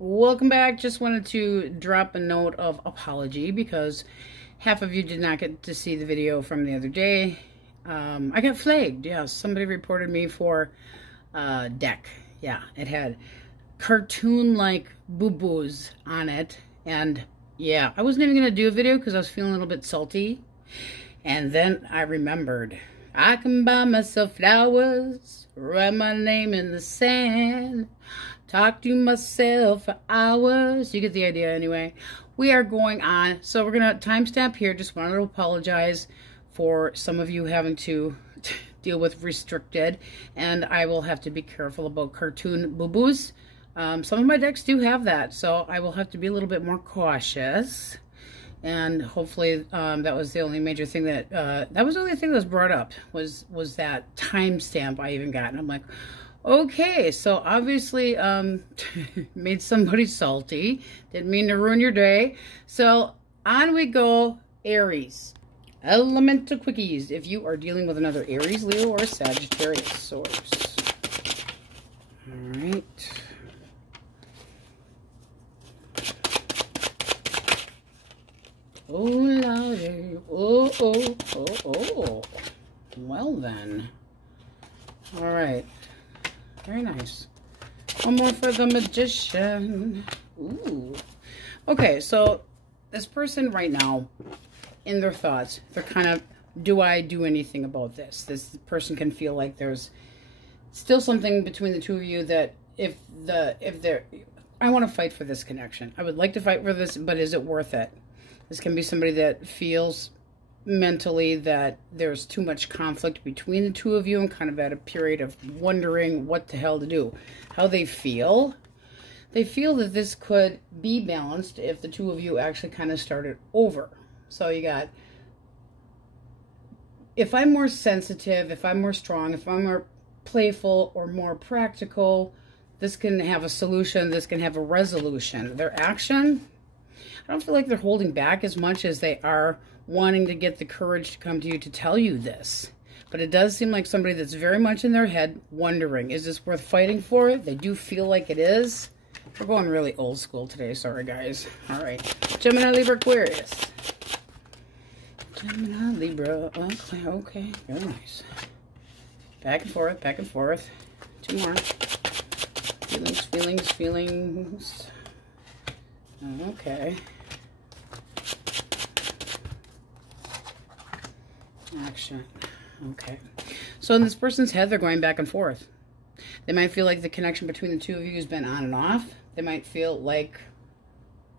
Welcome back. Just wanted to drop a note of apology because half of you did not get to see the video from the other day. I got flagged. Yeah, somebody reported me for deck. Yeah, it had cartoon-like boo-boos on it. And yeah, I wasn't even going to do a video because I was feeling a little bit salty. And then I remembered, I can buy myself flowers, write my name in the sand, talk to myself for hours. You get the idea anyway. We are going on. So we're going to timestamp here. Just wanted to apologize for some of you having to deal with restricted. And I will have to be careful about cartoon boo-boos. Some of my decks do have that. So I will have to be a little bit more cautious. And hopefully that was the only major thing that, that was the only thing that was brought up, was that timestamp I even got. And I'm like, okay, so obviously made somebody salty. Didn't mean to ruin your day. So on we go, Aries. Elemental quickies. If you are dealing with another Aries, Leo, or Sagittarius source. All right. Oh, lordy. Oh, oh, oh, oh. Well, then. All right. Very nice. One more for the magician. Ooh. Okay, so this person right now, in their thoughts, they're kind of, do I do anything about this? This person can feel like there's still something between the two of you that if they're, I want to fight for this connection. I would like to fight for this, but is it worth it? This can be somebody that feels mentally that there's too much conflict between the two of you and kind of at a period of wondering what the hell to do. How they feel. They feel that this could be balanced if the two of you actually kind of started over. So you got, if I'm more sensitive, if I'm more strong, if I'm more playful or more practical, this can have a solution, this can have a resolution. Their action, I don't feel like they're holding back as much as they are wanting to get the courage to come to you to tell you this. But it does seem like somebody that's very much in their head wondering, is this worth fighting for? They do feel like it is. We're going really old school today. Sorry, guys. All right. Gemini, Libra, Aquarius. Gemini, Libra. Okay, okay. Very nice. Back and forth, back and forth. Two more. Feelings, feelings, feelings. Okay. Action. Okay. So in this person's head, they're going back and forth. They might feel like the connection between the two of you has been on and off. They might feel like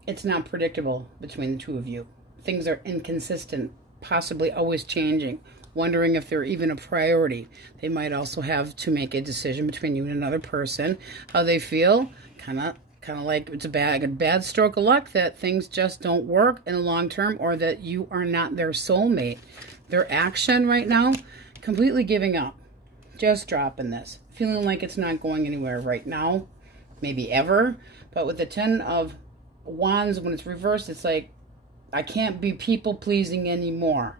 it's not predictable between the two of you. Things are inconsistent, possibly always changing, wondering if they're even a priority. They might also have to make a decision between you and another person. How they feel, kind of like it's a bad stroke of luck that things just don't work in the long term, or that you are not their soulmate. Their action right now, completely giving up. Just dropping this. Feeling like it's not going anywhere right now. Maybe ever. But with the 10 of Wands, when it's reversed, it's like, I can't be people-pleasing anymore.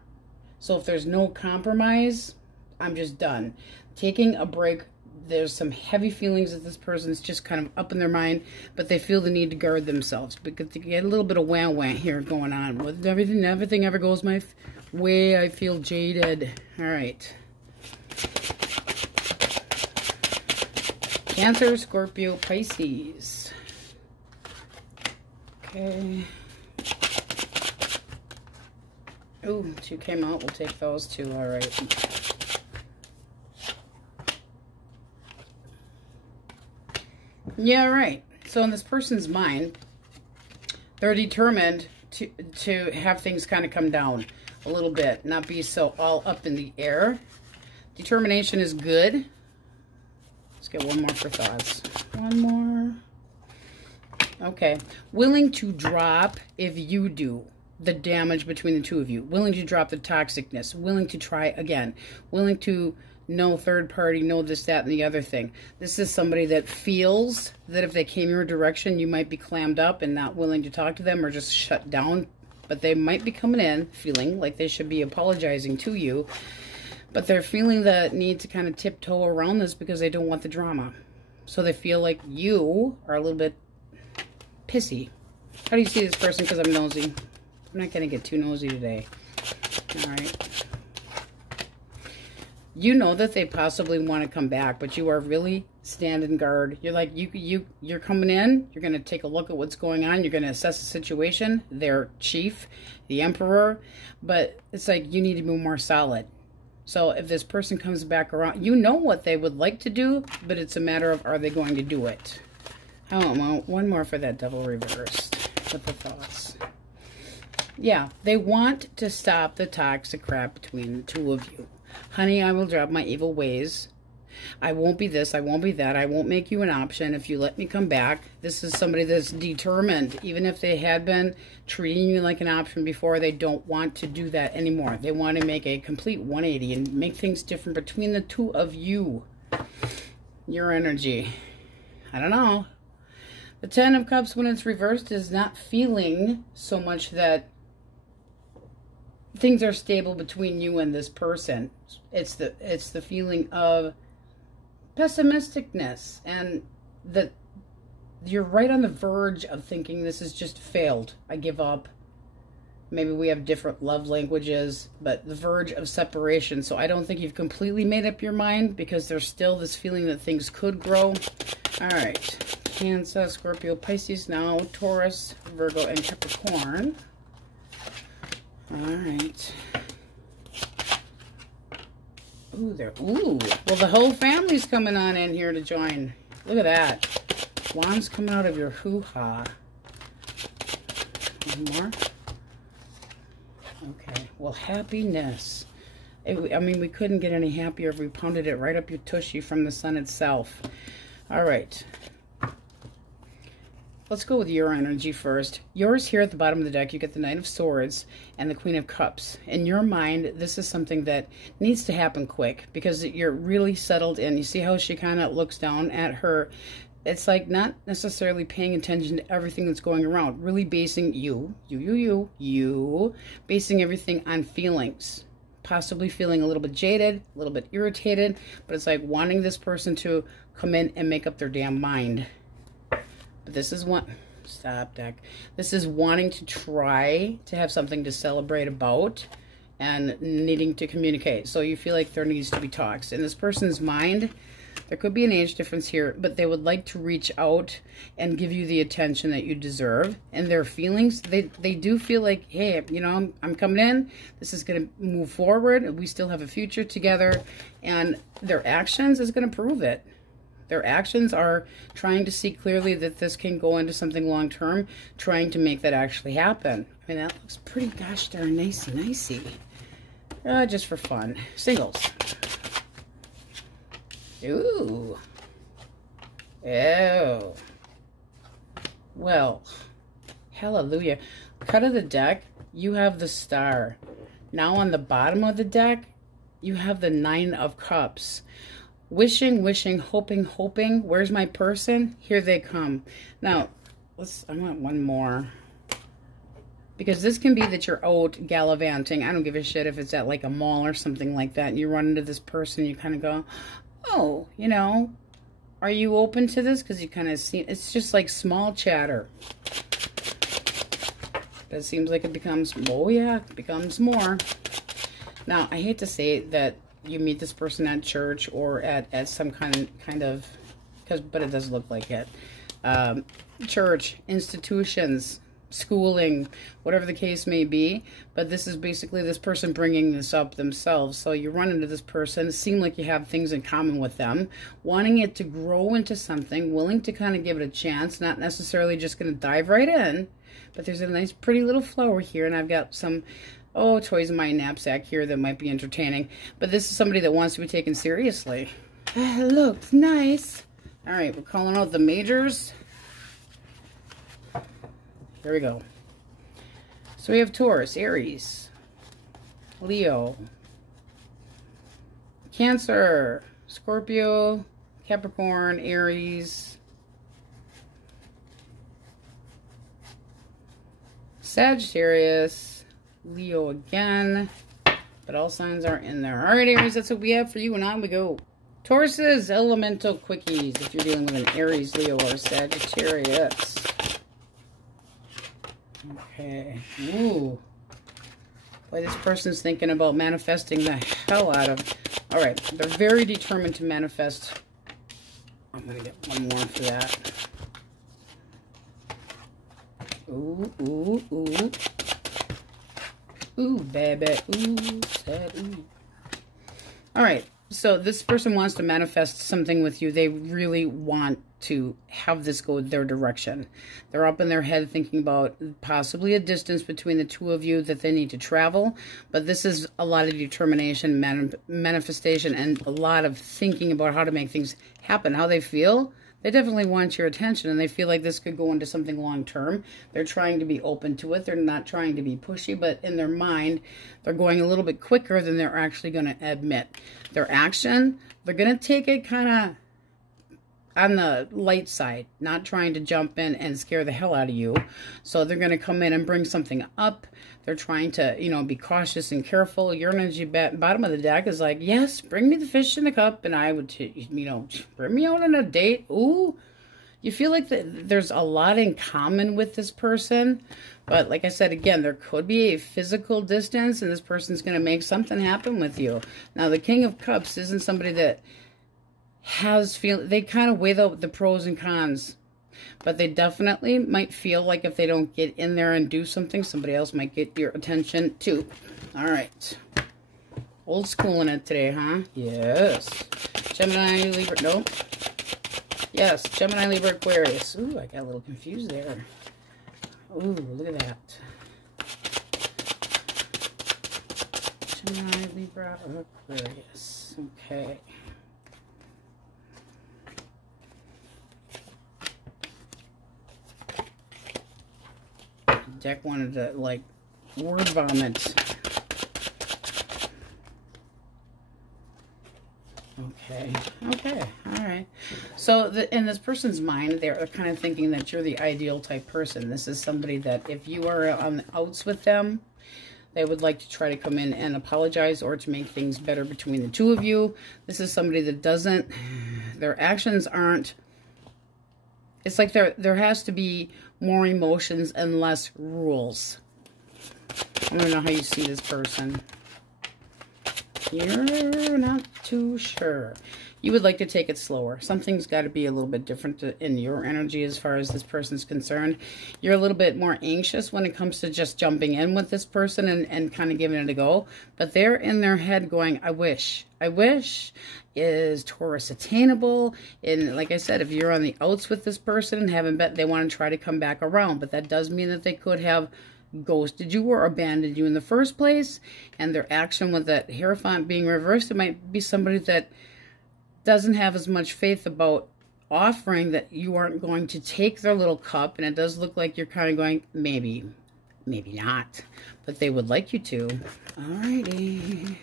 So if there's no compromise, I'm just done. Taking a break. There's some heavy feelings that this person's just kind of up in their mind, but they feel the need to guard themselves because they get a little bit of wah-wah here going on. With everything ever goes my way, I feel jaded. All right. Cancer, Scorpio, Pisces. Okay. Ooh, two came out. We'll take those two. All right. Yeah, right. So in this person's mind, they're determined to have things kind of come down a little bit, not be so all up in the air. Determination is good. Let's get one more for thoughts. One more. Okay. Willing to drop if you do the damage between the two of you. Willing to drop the toxicness. Willing to try again. Willing to no third party, no this, that, and the other thing. This is somebody that feels that if they came your direction, you might be clammed up and not willing to talk to them or just shut down. But they might be coming in feeling like they should be apologizing to you. But they're feeling the need to kind of tiptoe around this because they don't want the drama. So they feel like you are a little bit pissy. How do you see this person? Because I'm nosy. I'm not going to get too nosy today. All right. You know that they possibly want to come back, but you are really standing guard. You're like, you're coming in. You're going to take a look at what's going on. You're going to assess the situation. Their chief, the emperor. But it's like you need to be more solid. So if this person comes back around, you know what they would like to do, but it's a matter of, are they going to do it? Oh, well, one more for that Devil reversed with the thoughts. Yeah, they want to stop the toxic crap between the two of you. Honey, I will drop my evil ways. I won't be this, I won't be that. I won't make you an option if you let me come back. This is somebody that's determined. Even if they had been treating you like an option before, they don't want to do that anymore. They want to make a complete 180 and make things different between the two of you. Your energy. I don't know. The Ten of Cups, when it's reversed, is not feeling so much that things are stable between you and this person. It's the feeling of pessimisticness, and that you're right on the verge of thinking this is just failed. I give up. Maybe we have different love languages, but the verge of separation. So I don't think you've completely made up your mind, because there's still this feeling that things could grow. All right. Cancer, Scorpio, Pisces now, Taurus, Virgo, and Capricorn. All right. Ooh, there. Ooh. Well, the whole family's coming on in here to join. Look at that. Wands coming out of your hoo-ha. One more. Okay. Well, happiness. I mean, we couldn't get any happier if we pounded it right up your tushy from the sun itself. All right. Let's go with your energy first. Yours here at the bottom of the deck, you get the Knight of Swords and the Queen of Cups. In your mind, this is something that needs to happen quick, because you're really settled in. You see how she kind of looks down at her. It's like not necessarily paying attention to everything that's going around. Really basing you, basing everything on feelings. Possibly feeling a little bit jaded, a little bit irritated, but it's like wanting this person to come in and make up their damn mind. But this is one, stop deck. This is wanting to try to have something to celebrate about and needing to communicate. So you feel like there needs to be talks. In this person's mind, there could be an age difference here, but they would like to reach out and give you the attention that you deserve. And their feelings, they do feel like, hey, you know, I'm coming in. This is going to move forward. We still have a future together. And their actions is going to prove it. Their actions are trying to see clearly that this can go into something long-term, trying to make that actually happen. I mean, that looks pretty gosh darn nicey. Just for fun. Singles. Ooh. Oh. Well, hallelujah. Cut of the deck, you have the Star. Now on the bottom of the deck, you have the Nine of Cups. Wishing, hoping. Where's my person? Here they come. Now, I want one more. Because this can be that you're out gallivanting. I don't give a shit if it's at like a mall or something like that, and you run into this person, you kind of go, oh, you know, are you open to this? Because you kind of see, it's just like small chatter. But it seems like it becomes, oh yeah, it becomes more. Now, I hate to say that you meet this person at church or at some kind of, but it does look like it. Church, institutions, schooling, whatever the case may be. But this is basically this person bringing this up themselves. So you run into this person, it seems like you have things in common with them, wanting it to grow into something, willing to kind of give it a chance, not necessarily just going to dive right in. But there's a nice pretty little flower here, and I've got some toys in my knapsack here that might be entertaining. But this is somebody that wants to be taken seriously. Looks nice. All right, we're calling out the majors. Here we go. So we have Taurus, Aries, Leo, Cancer, Scorpio, Capricorn, Aries, Sagittarius, Leo again, but all signs are in there. All right, Aries, that's what we have for you, and on we go. Taurus's elemental quickies, if you're dealing with an Aries, Leo, or Sagittarius. Okay. Ooh. Boy, this person's thinking about manifesting the hell out of... All right. They're very determined to manifest. I'm going to get one more for that. Ooh, ooh, ooh. Ooh, baby. Ooh, sad. Ooh. All right. So this person wants to manifest something with you. They really want to have this go their direction. They're up in their head thinking about possibly a distance between the two of you that they need to travel. But this is a lot of determination, manifestation, and a lot of thinking about how to make things happen, how they feel. They definitely want your attention, and they feel like this could go into something long-term. They're trying to be open to it. They're not trying to be pushy, but in their mind, they're going a little bit quicker than they're actually going to admit. Their action, they're going to take it kind of on the light side, not trying to jump in and scare the hell out of you. So they're going to come in and bring something up. They're trying to, you know, be cautious and careful. Your energy bottom of the deck is like, yes, bring me the fish in the cup, and I would, you know, bring me out on a date. Ooh, you feel like there's a lot in common with this person. But like I said, again, there could be a physical distance, and this person's going to make something happen with you. Now, the King of Cups isn't somebody that has they kind of weigh the pros and cons, but they definitely might feel like if they don't get in there and do something, somebody else might get your attention too. All right, old school in it today, huh? Yes. Gemini, Libra, no. Yes, Gemini, Libra, Aquarius. Ooh, I got a little confused there. Ooh, look at that. Gemini, Libra, Aquarius. Okay. Deck wanted to, like, word vomit. Okay. Okay. All right. So, in this person's mind, they're kind of thinking that you're the ideal type person. This is somebody that if you are on the outs with them, they would like to try to come in and apologize or to make things better between the two of you. This is somebody that doesn't, their actions aren't, it's like there has to be more emotions and less rules. I don't know how you see this person. You're not too sure. You would like to take it slower. Something's got to be a little bit different in your energy as far as this person's concerned. You're a little bit more anxious when it comes to just jumping in with this person and kind of giving it a go. But they're in their head going, I wish. I wish. Is Taurus attainable? And like I said, if you're on the outs with this person and haven't bet, they want to try to come back around. But that does mean that they could have ghosted you or abandoned you in the first place. And their action with that Hierophant being reversed, it might be somebody that doesn't have as much faith about offering, that you aren't going to take their little cup. And it does look like you're kind of going, maybe, maybe not. But they would like you to. Alrighty.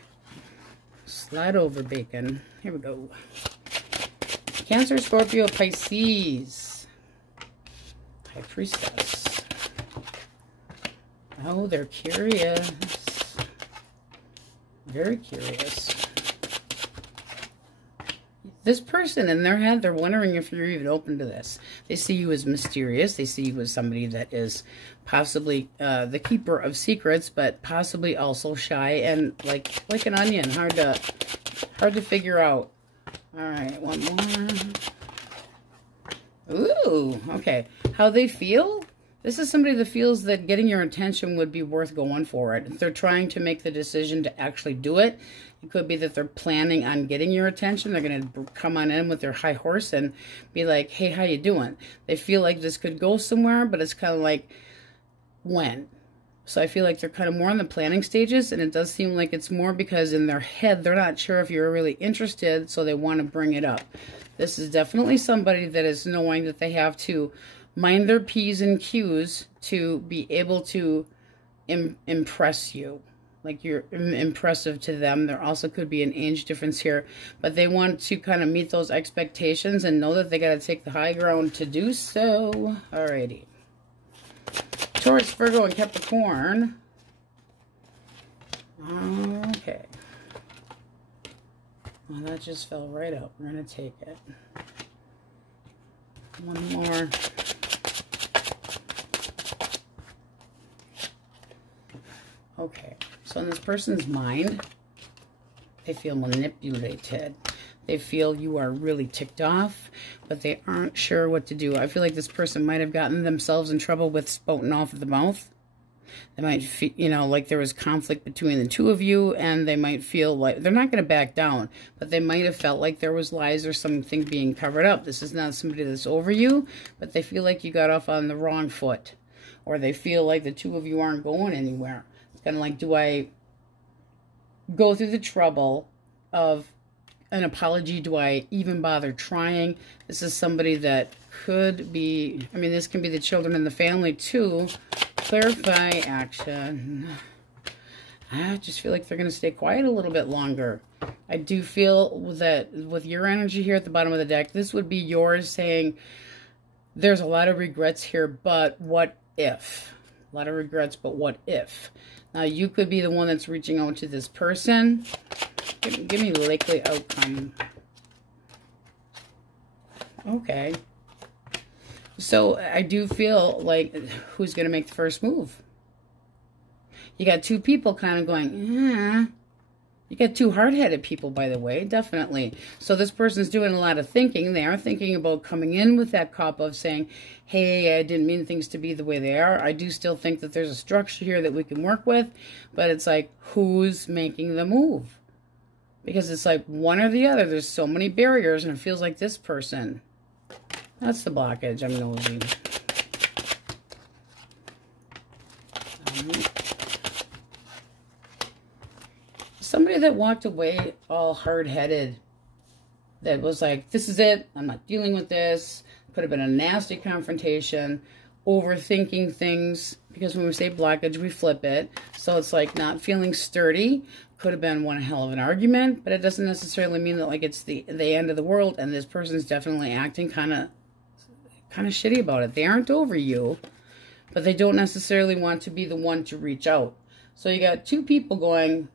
Slide over, bacon. Here we go. Cancer, Scorpio, Pisces. High Priestess. Oh, they're curious. Very curious. This person in their head, they're wondering if you're even open to this. They see you as mysterious. They see you as somebody that is possibly the keeper of secrets, but possibly also shy and like an onion, hard to figure out. All right, one more. Ooh, okay. How they feel? This is somebody that feels that getting your attention would be worth going for it. If they're trying to make the decision to actually do it, it could be that they're planning on getting your attention. They're going to come on in with their high horse and be like, hey, how you doing? They feel like this could go somewhere, but it's kind of like, when? So I feel like they're kind of more in the planning stages, and it does seem like it's more because in their head, they're not sure if you're really interested, so they want to bring it up. This is definitely somebody that is knowing that they have to mind their P's and Q's to be able to impress you. Like you're impressive to them. There also could be an age difference here, but they want to kind of meet those expectations and know that they got to take the high ground to do so. Alrighty. Taurus, Virgo, and Capricorn. Okay. Well, that just fell right up. We're going to take it. One more. So in this person's mind, they feel manipulated. They feel you are really ticked off, but they aren't sure what to do. I feel like this person might have gotten themselves in trouble with spouting off of the mouth. They might feel, you know, like there was conflict between the two of you, and they might feel like they're not going to back down, but they might have felt like there was lies or something being covered up. This is not somebody that's over you, but they feel like you got off on the wrong foot, or they feel like the two of you aren't going anywhere. It's kind of like, do I go through the trouble of an apology? Do I even bother trying? This is somebody that could be, I mean, this can be the children in the family too. Clarify action. I just feel like they're going to stay quiet a little bit longer. I do feel that with your energy here at the bottom of the deck, this would be yours saying, there's a lot of regrets here, but what if? A lot of regrets, but what if? Now, you could be the one that's reaching out to this person. Give me likely outcome. Okay. So I do feel like who's going to make the first move? You got two people kind of going, yeah. You got two hard-headed people, by the way, definitely. So this person's doing a lot of thinking. They are thinking about coming in with that cup of saying, hey, I didn't mean things to be the way they are. I do still think that there's a structure here that we can work with. But it's like, who's making the move? Because it's like one or the other. There's so many barriers, and it feels like this person. That's the blockage. I'm nosy. Somebody that walked away all hard-headed, that was like, this is it, I'm not dealing with this. Could have been a nasty confrontation, overthinking things, because when we say blockage, we flip it. So it's like not feeling sturdy. Could have been one hell of an argument, but it doesn't necessarily mean that like it's the end of the world, and this person's definitely acting kind of shitty about it. They aren't over you, but they don't necessarily want to be the one to reach out. So you got two people going,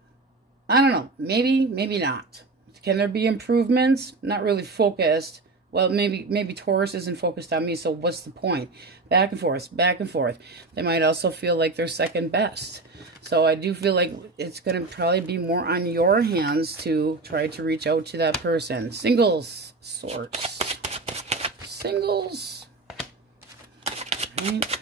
I don't know, maybe not. Can there be improvements? Not really focused. Well, maybe Taurus isn't focused on me, so what's the point? Back and forth, back and forth. They might also feel like they're second best. So I do feel like it's going to probably be more on your hands to try to reach out to that person. Singles sorts. Singles. Right.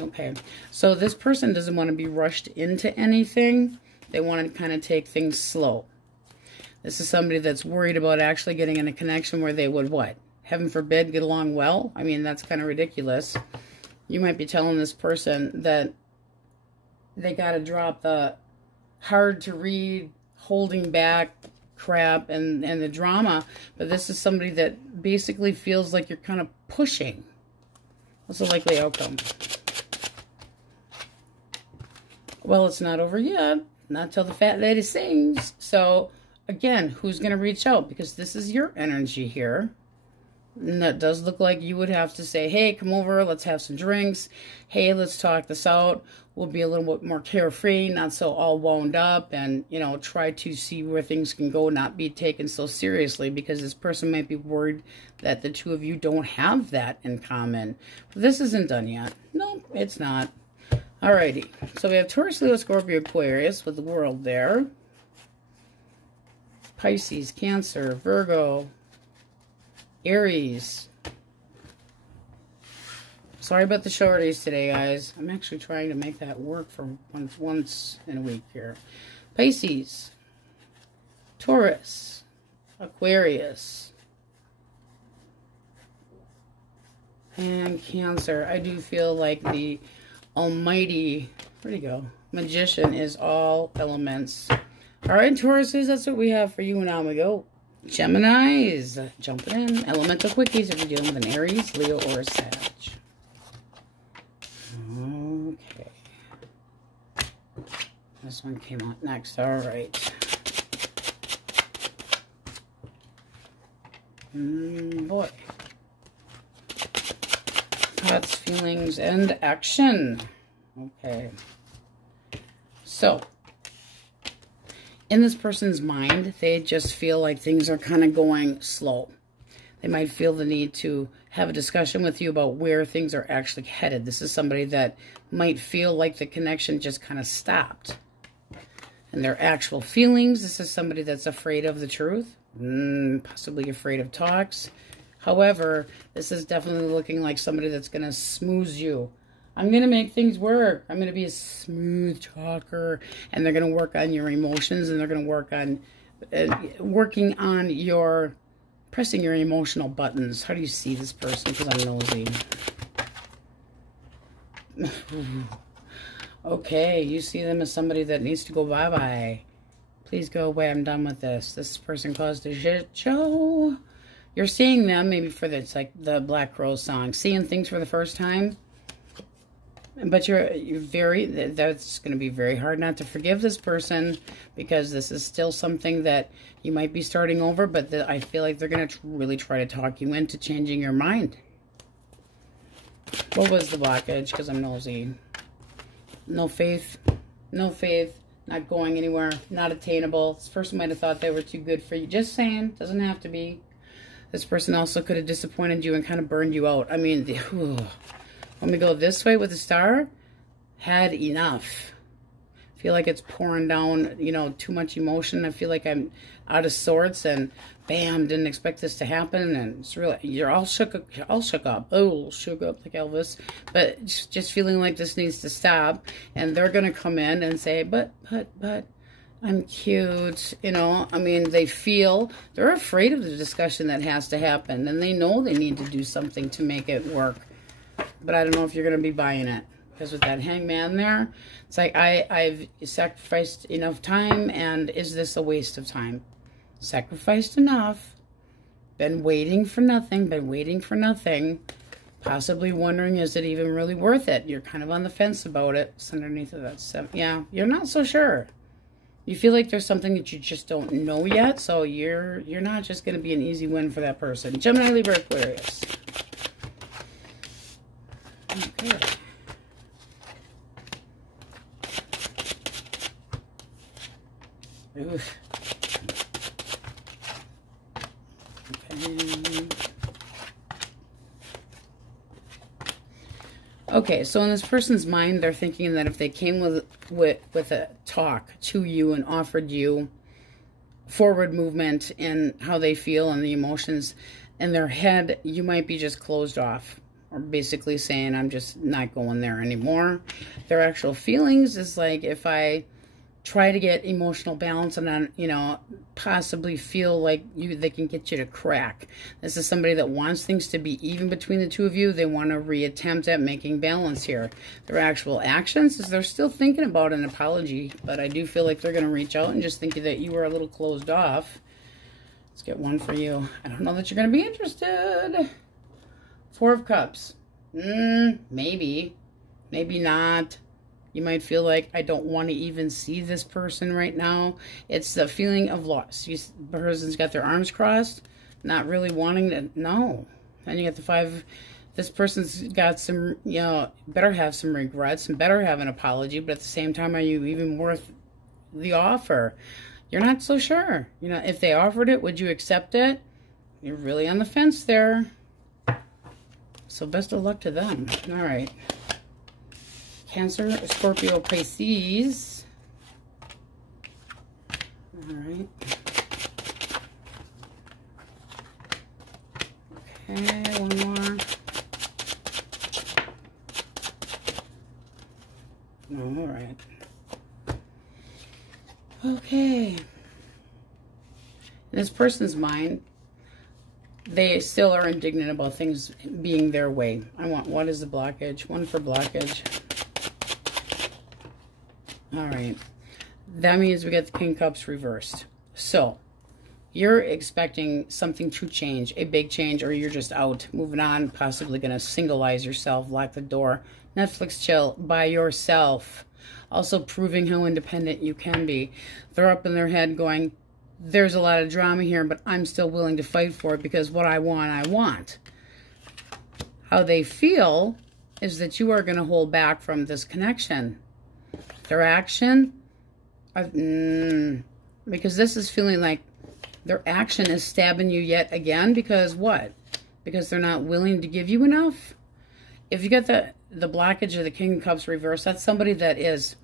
Okay, so this person doesn't want to be rushed into anything. They want to kind of take things slow. This is somebody that's worried about actually getting in a connection where they would, what? Heaven forbid, get along well? I mean, that's kind of ridiculous. You might be telling this person that they got to drop the hard to read, holding back crap and the drama. But this is somebody that basically feels like you're kind of pushing. What's the likely outcome? Well, it's not over yet. Not till the fat lady sings. So, again, who's going to reach out? Because this is your energy here. And that does look like you would have to say, hey, come over, let's have some drinks. Hey, let's talk this out. We'll be a little bit more carefree, not so all wound up, and, you know, try to see where things can go, not be taken so seriously, because this person might be worried that the two of you don't have that in common. But this isn't done yet. No, it's not. Alrighty, so we have Taurus, Leo, Scorpio, Aquarius with the world there. Pisces, Cancer, Virgo, Aries. Sorry about the shorties today, guys. I'm actually trying to make that work for once in a week here. Pisces, Taurus, Aquarius, and Cancer. I do feel like the almighty, where'd he go? Magician is all elements. All right, Tauruses, that's what we have for you. And now we go. Geminis, jumping in. Elemental quickies if you're dealing with an Aries, Leo, or a Sag. Okay. This one came out next. All right. Boy. Thoughts, feelings, and action. Okay. So, in this person's mind, they just feel like things are kind of going slow. They might feel the need to have a discussion with you about where things are actually headed. This is somebody that might feel like the connection just kind of stopped. And their actual feelings, this is somebody that's afraid of the truth, possibly afraid of talks. However, this is definitely looking like somebody that's going to smooth you. I'm going to make things work. I'm going to be a smooth talker. And they're going to work on your emotions, and they're going to work on working on your, pressing your emotional buttons. How do you see this person? Because I'm nosy. Okay, you see them as somebody that needs to go bye-bye. Please go away. I'm done with this. This person caused a shit show. You're seeing them maybe for the, it's like the Black Rose song, seeing things for the first time. But you're very, that's going to be very hard not to forgive this person, because this is still something that you might be starting over, but I feel like they're going to really try to talk you into changing your mind. What was the blockage? Because I'm nosy. No faith. No faith. Not going anywhere. Not attainable. This person might have thought they were too good for you. Just saying. Doesn't have to be. This person also could have disappointed you and kind of burned you out. I mean, when we go this way with the star, had enough. I feel like it's pouring down, you know, too much emotion. I feel like I'm out of sorts, and bam, didn't expect this to happen. And it's really, you're all shook up. Oh, shook up like Elvis. But just feeling like this needs to stop. And they're going to come in and say, but, I'm cute, you know. I mean, they're afraid of the discussion that has to happen. And they know they need to do something to make it work. But I don't know if you're going to be buying it. Because with that Hangman there, it's like, I've sacrificed enough time, and is this a waste of time? Sacrificed enough. Been waiting for nothing. Possibly wondering, is it even really worth it? You're kind of on the fence about it. It's underneath of that stuff. Yeah, you're not so sure. You feel like there's something that you just don't know yet, so you're not just going to be an easy win for that person. Gemini, Libra, Aquarius. Okay. Oof. Okay, so in this person's mind, they're thinking that if they came with a talk to you and offered you forward movement in how they feel and the emotions in their head, you might be just closed off, or basically saying, I'm just not going there anymore. Their actual feelings is like, if I try to get emotional balance and then, you know, possibly feel like they can get you to crack. This is somebody that wants things to be even between the two of you. They want to reattempt at making balance here. Their actual actions is they're still thinking about an apology, but I do feel like they're going to reach out and just think that you were a little closed off. Let's get one for you. I don't know that you're going to be interested. Four of Cups. Maybe. Maybe not. You might feel like, I don't want to even see this person right now. It's the feeling of loss. The person's got their arms crossed, not really wanting to, no. Then you got the Five. This person's got some, you know, better have some regrets and better have an apology, but at the same time, are you even worth the offer? You're not so sure. You know, if they offered it, would you accept it? You're really on the fence there. So best of luck to them. All right. Cancer, Scorpio, Pisces. All right. Okay, one more. All right. Okay. In this person's mind, they still are indignant about things being their way. I want, what is the blockage? One for blockage. All right. That means we got the King of Cups reversed. So, you're expecting something to change, a big change, or you're just out, moving on, possibly going to singleize yourself, lock the door, Netflix chill by yourself. Also proving how independent you can be. They're up in their head going, there's a lot of drama here, but I'm still willing to fight for it because what I want, I want. How they feel is that you are going to hold back from this connection. Their action, because this is feeling like Their action is stabbing you yet again because what? Because they're not willing to give you enough. If you got the blockage of the King of Cups reversed, that's somebody that is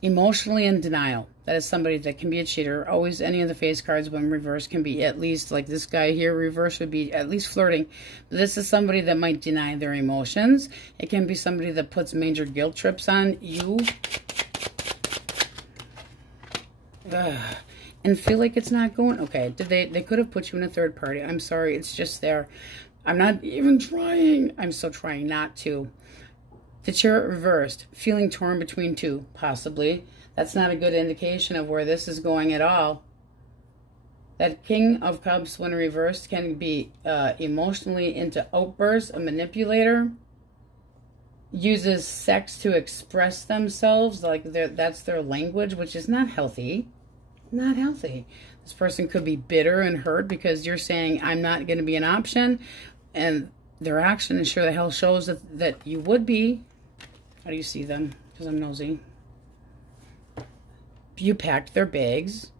emotionally in denial. That is somebody that can be a cheater. Always any of the face cards when reversed can be at least, like this guy here, reversed would be at least flirting. But this is somebody that might deny their emotions. It can be somebody that puts major guilt trips on you. And feel like it's not going. Okay, they could have put you in a third party. I'm sorry, it's just there. I'm not even trying. I'm still trying not to. The Chariot reversed, feeling torn between two, possibly. That's not a good indication of where this is going at all. That King of Cups, when reversed, can be emotionally into outbursts, a manipulator. Uses sex to express themselves, like that's their language, which is not healthy. Not healthy. This person could be bitter and hurt because you're saying, I'm not going to be an option. And their action sure the hell shows that you would be. How do you see them? Because I'm nosy. You packed their bags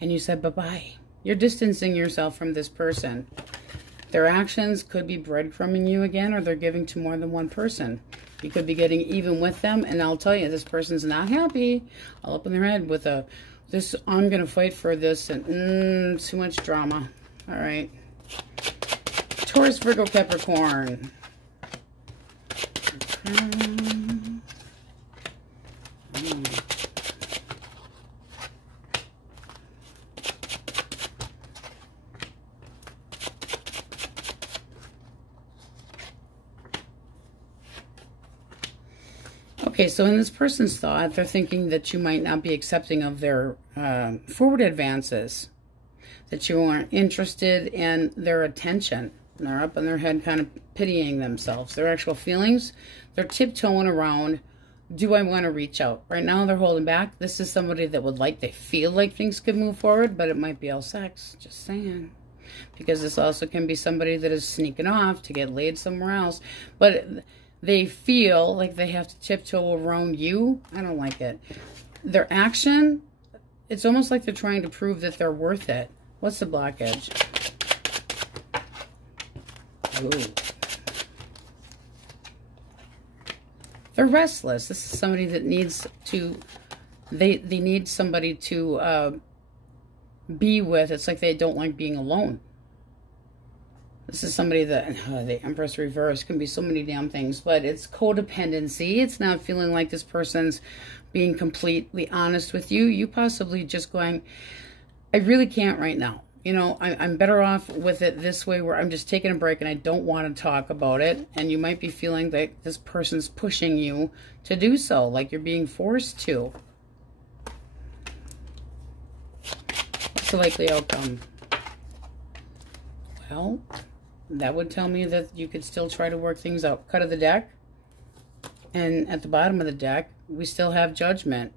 and you said bye-bye. You're distancing yourself from this person. Their actions could be breadcrumbing you again, or they're giving to more than one person. You could be getting even with them, and I'll tell you, this person's not happy. All up in their head with this, I'm going to fight for this, and too much drama. All right. Taurus, Virgo, Capricorn. Okay, so in this person's thought, they're thinking that you might not be accepting of their forward advances, that you aren't interested in their attention. And they're up in their head kind of pitying themselves. Their actual feelings, they're tiptoeing around, do I want to reach out? Right now they're holding back. This is somebody that would like, they feel like things could move forward, but it might be all sex, just saying. Because this also can be somebody that is sneaking off to get laid somewhere else. But they feel like they have to tiptoe around you. I don't like it. Their action, it's almost like they're trying to prove that they're worth it. What's the blockage? Ooh. They're restless. This is somebody that needs to, they need somebody to be with. It's like they don't like being alone. This is somebody that, the Empress reverse can be so many damn things, but it's codependency. It's not feeling like this person's being completely honest with you. You possibly just going, I really can't right now. You know, I'm better off with it this way where I'm just taking a break and I don't want to talk about it. And you might be feeling that this person's pushing you to do so, like you're being forced to. What's the likely outcome? Well, that would tell me that you could still try to work things out. Cut of the deck. And at the bottom of the deck, we still have Judgment.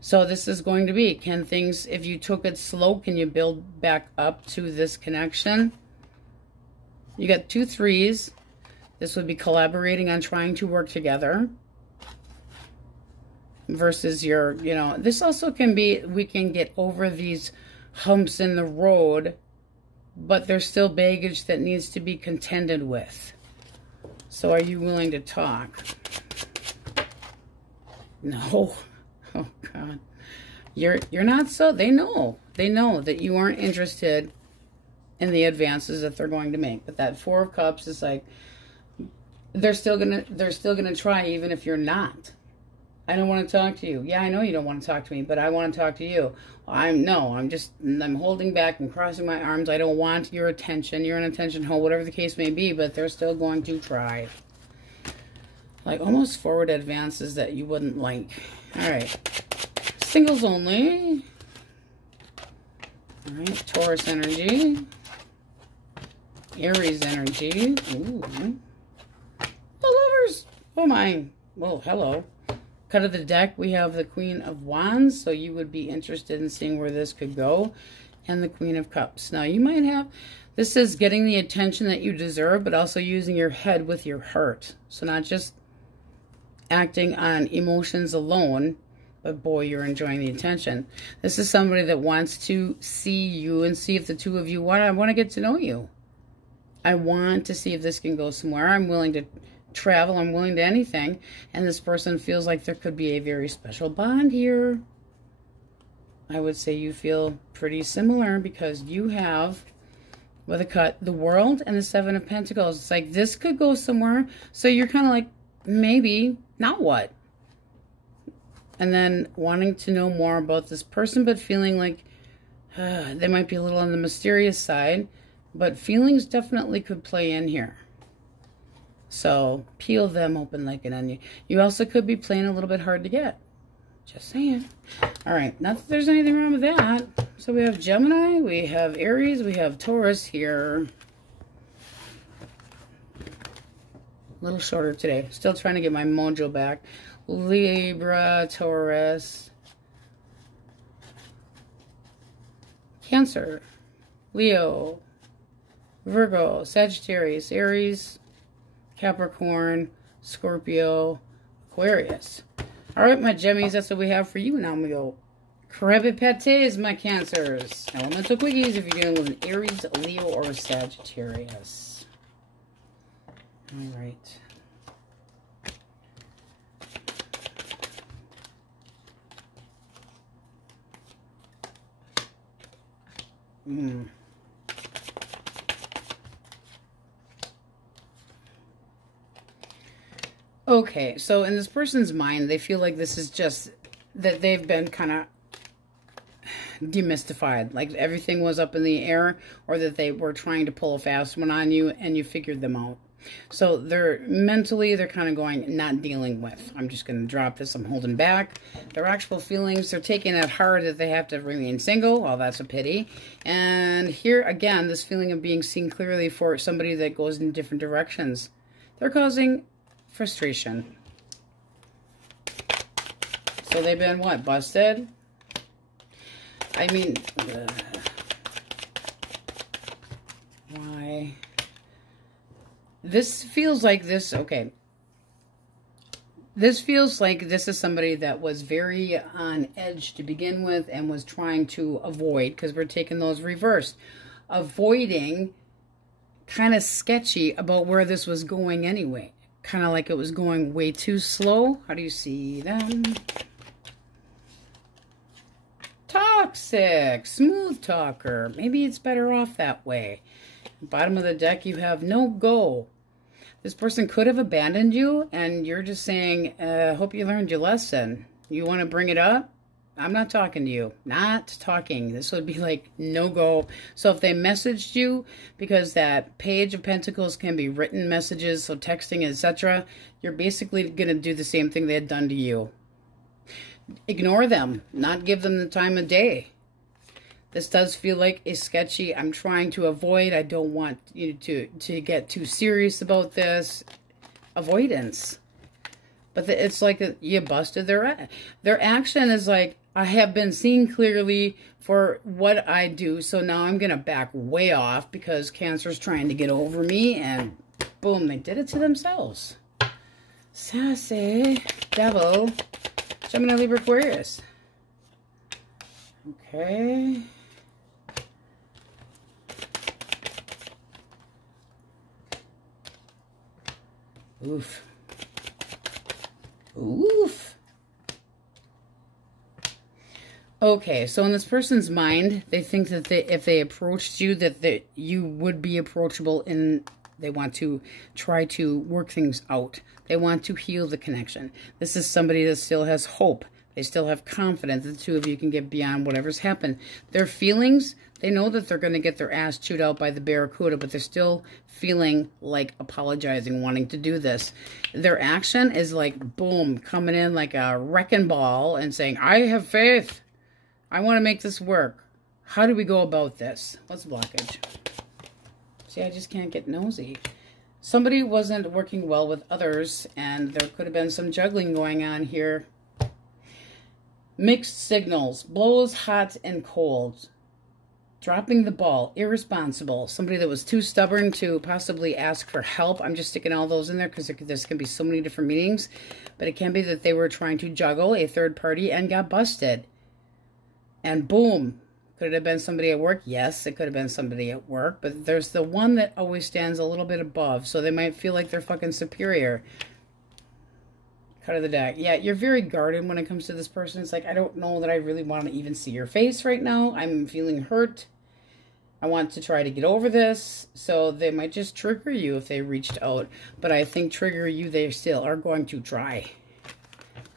So this is going to be, can things, if you took it slow, can you build back up to this connection? You got 2 3s. This would be collaborating on trying to work together. Versus your, you know, this also can be, we can get over these humps in the road, but there's still baggage that needs to be contended with. So are you willing to talk? No. Oh, God. You're not so... They know. They know that you aren't interested in the advances that they're going to make. But that 4 of Cups is like... They're still gonna try even if you're not. I don't want to talk to you. Yeah, I know you don't want to talk to me, but I want to talk to you. I'm holding back and crossing my arms. I don't want your attention. You're an attention hole, whatever the case may be, but they're still going to try. Like almost forward advances that you wouldn't like. All right. Singles only. All right. Taurus energy. Aries energy. Ooh. The Lovers. Oh, my. Well, hello. Cut of the deck, we have the Queen of Wands. So you would be interested in seeing where this could go. And the Queen of Cups. Now, you might have... This is getting the attention that you deserve, but also using your head with your heart. So not just acting on emotions alone, But boy, you're enjoying the attention. This is somebody that wants to see you and see if the two of you I want to get to know you. I want to see if this can go somewhere. I'm willing to travel. I'm willing to anything. And this person feels like there could be a very special bond here. I would say you feel pretty similar because you have, with a cut, the World and the Seven of Pentacles. It's like this could go somewhere. So you're kind of like, maybe, now what? And then wanting to know more about this person, but feeling like they might be a little on the mysterious side. But feelings definitely could play in here. So peel them open like an onion. You also could be playing a little bit hard to get. Just saying. All right, not that there's anything wrong with that. So we have Gemini, we have Aries, we have Taurus here. A little shorter today. Still trying to get my mojo back. Libra, Taurus, Cancer, Leo, Virgo, Sagittarius, Aries, Capricorn, Scorpio, Aquarius. All right, my Gemmies, that's what we have for you. Now we go crêpes pâtés, my Cancers. Elemental quickies if you're dealing with an Aries, Leo, or Sagittarius. All right. Okay, so in this person's mind, they feel like this is just that they've been kind of demystified, like everything was up in the air, or that they were trying to pull a fast one on you and you figured them out. So they're mentally, they're kind of going, not dealing with. I'm just going to drop this. I'm holding back. Their actual feelings, they're taking it hard that they have to remain single. Well, that's a pity. And here, again, this feeling of being seen clearly for somebody that goes in different directions. They're causing frustration. So they've been, what, busted? I mean, why? This feels like this, okay. This feels like this is somebody that was very on edge to begin with and was trying to avoid, because we're taking those reversed. Avoiding, kind of sketchy about where this was going anyway. Kind of like it was going way too slow. How do you see them? Toxic, smooth talker. Maybe it's better off that way. Bottom of the deck, you have no go. This person could have abandoned you, and you're just saying, hope you learned your lesson. You want to bring it up? I'm not talking to you. Not talking. This would be like no go. So if they messaged you, because that Page of Pentacles can be written messages, so texting, etc., you're basically going to do the same thing they had done to you. Ignore them. Not give them the time of day. This does feel like a sketchy, I'm trying to avoid, I don't want you to get too serious about this. Avoidance. But it's like you busted their action is like, I have been seen clearly for what I do, so now I'm going to back way off because Cancer's trying to get over me, and boom, they did it to themselves. Sassy, Devil, Gemini, Libra, Aquarius. Okay. Oof. Oof. Okay, so in this person's mind, they think that if they approached you, that you would be approachable, and they want to try to work things out. They want to heal the connection. This is somebody that still has hope. They still have confidence that the two of you can get beyond whatever's happened. Their feelings, they know that they're going to get their ass chewed out by the barracuda, but they're still feeling like apologizing, wanting to do this. Their action is like, boom, coming in like a wrecking ball and saying, I have faith. I want to make this work. How do we go about this? What's the blockage? See, I just can't get nosy. Somebody wasn't working well with others, and there could have been some juggling going on here. Mixed signals, blows hot and cold. dropping the ball, irresponsible, somebody that was too stubborn to possibly ask for help. I'm just sticking all those in there because this can be so many different meanings. But it can be that they were trying to juggle a third party and got busted. And boom. Could it have been somebody at work? Yes, it could have been somebody at work. But there's the one that always stands a little bit above. So they might feel like they're fucking superior. Cut of the deck. Yeah, you're very guarded when it comes to this person. It's like, I don't know that I really want to even see your face right now. I'm feeling hurt. I want to try to get over this. So they might just trigger you if they reached out. But I think trigger you, they still are going to try.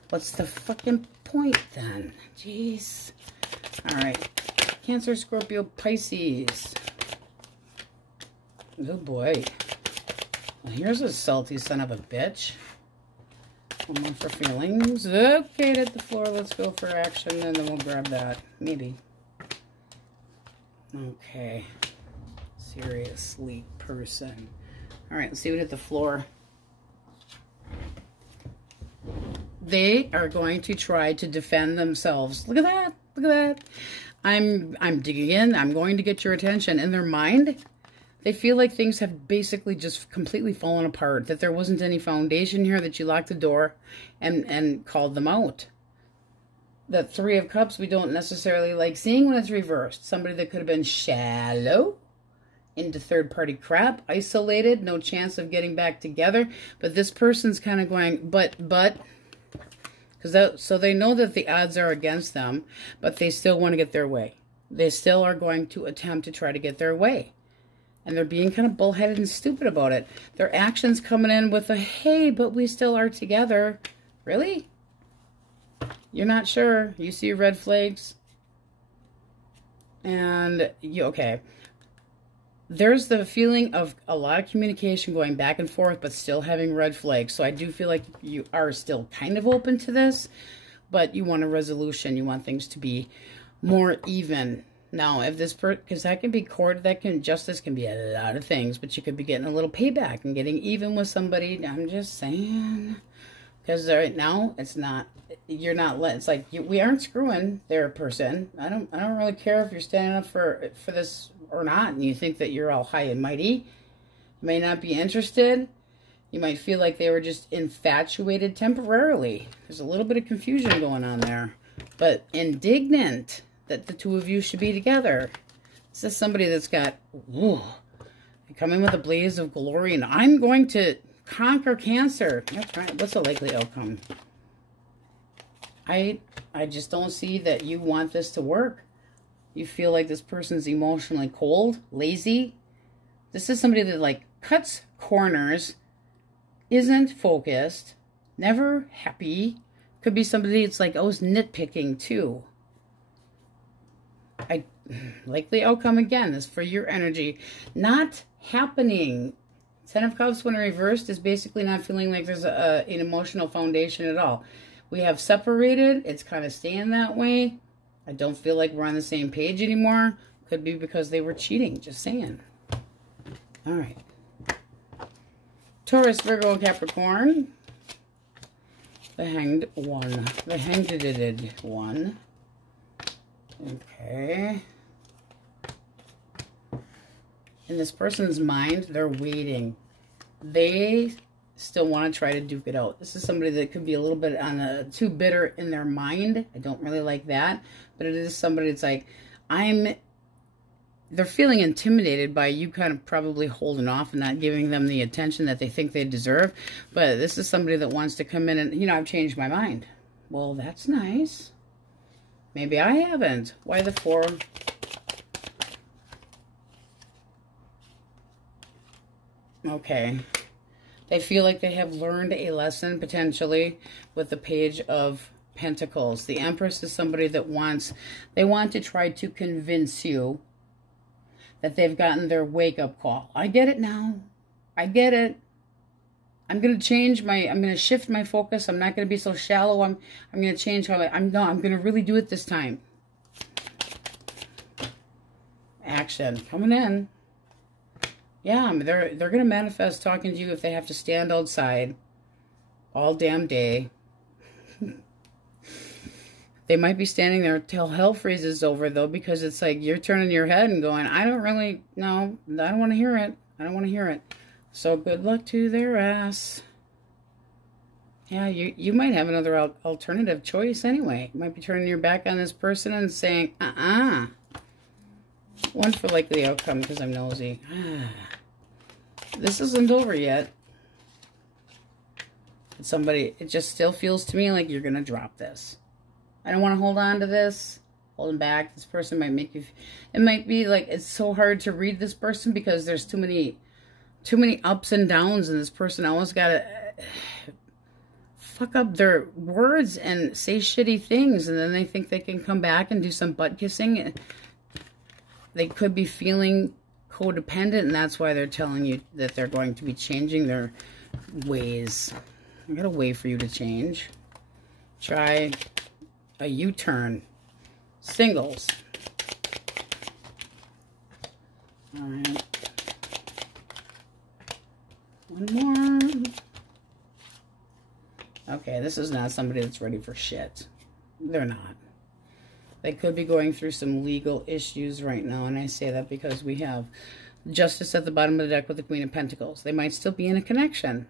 What's the fucking point then? Jeez. All right. Cancer, Scorpio, Pisces. Oh boy. Well, here's a salty son of a bitch. One more for feelings. Okay, it hit the floor. Let's go for action, and then we'll grab that. Maybe. Okay. Seriously, person. All right, let's see what hit the floor. They are going to try to defend themselves. Look at that. Look at that. I'm digging in. I'm going to get your attention. In their mind, they feel like things have basically just completely fallen apart, that there wasn't any foundation here, that you locked the door and called them out. The Three of Cups we don't necessarily like seeing when it's reversed. Somebody that could have been shallow, into third-party crap, isolated, no chance of getting back together. But this person's kind of going, but, so they know that the odds are against them, but they still want to get their way. They still are going to attempt to try to get their way. And they're being kind of bullheaded and stupid about it. Their actions coming in with a, hey, but we still are together. Really? You're not sure. You see red flags? And, okay. There's the feeling of a lot of communication going back and forth, but still having red flags. So I do feel like you are still kind of open to this, but you want a resolution. You want things to be more even. Now, if this because that can be court, justice can be a lot of things, but you could be getting a little payback and getting even with somebody. I'm just saying, because right now it's not. You're not. It's like we aren't screwing their person. I don't really care if you're standing up for this or not, and you think that you're all high and mighty. You may not be interested. You might feel like they were just infatuated temporarily. There's a little bit of confusion going on there, but indignant that the two of you should be together. This is somebody that's got, ooh, they come in with a blaze of glory, and I'm going to conquer Cancer. That's right. What's the likely outcome? I just don't see that you want this to work. You feel like this person's emotionally cold, lazy. This is somebody that, like, cuts corners, isn't focused, never happy. Could be somebody that's like, always nitpicking, too. Likely outcome again is for your energy not happening. Ten of Cups when reversed is basically not feeling like there's an emotional foundation at all. We have separated. It's kind of staying that way. I don't feel like we're on the same page anymore. Could be because they were cheating. Just saying. All right. Taurus, Virgo, and Capricorn. The Hanged One. The Hanged One. Okay. In this person's mind, they're waiting. They still want to try to duke it out. This is somebody that could be a little bit on too bitter in their mind. I don't really like that. But it is somebody that's like, they're feeling intimidated by you kind of probably holding off and not giving them the attention that they think they deserve. But this is somebody that wants to come in and, I've changed my mind. Well, that's nice. Maybe I haven't. Why the 4? Okay. They feel like they have learned a lesson, potentially, with the Page of Pentacles. The Empress is somebody that they want to try to convince you that they've gotten their wake-up call. I get it now. I get it. I'm going to shift my focus. I'm not going to be so shallow. I'm going to change how I'm going to really do it this time. Action coming in. Yeah, they're going to manifest talking to you if they have to stand outside all damn day. They might be standing there till hell freezes over, though, because it's like you're turning your head and going, I don't really, no, I don't want to hear it. I don't want to hear it. So good luck to their ass. Yeah, you might have another alternative choice anyway. You might be turning your back on this person and saying, One for likely outcome because I'm nosy. This isn't over yet. Somebody, it just still feels to me like you're going to drop this. I don't want to hold on to this. Holding back. This person might make you, it might be like, it's so hard to read this person because there's too many ups and downs, and this person always got to fuck up their words and say shitty things, and then they think they can come back and do some butt kissing. They could be feeling codependent, and that's why they're telling you that they're going to be changing their ways. I got a way for you to change. Try a U-turn. Singles. All right. One more. Okay, this is not somebody that's ready for shit. They're not. They could be going through some legal issues right now, and I say that because we have Justice at the bottom of the deck with the Queen of Pentacles. They might still be in a connection.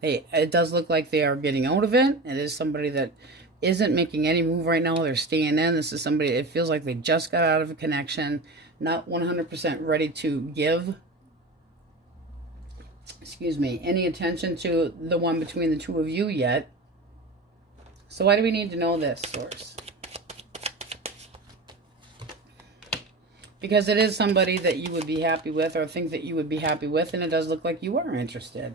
It does look like they are getting out of it. It is somebody that isn't making any move right now. They're staying in. This is somebody, it feels like they just got out of a connection, not 100% ready to give, excuse me, any attention to the one between the two of you yet. So why do we need to know this, Source? Because it is somebody that you would be happy with, or think that you would be happy with, and it does look like you are interested.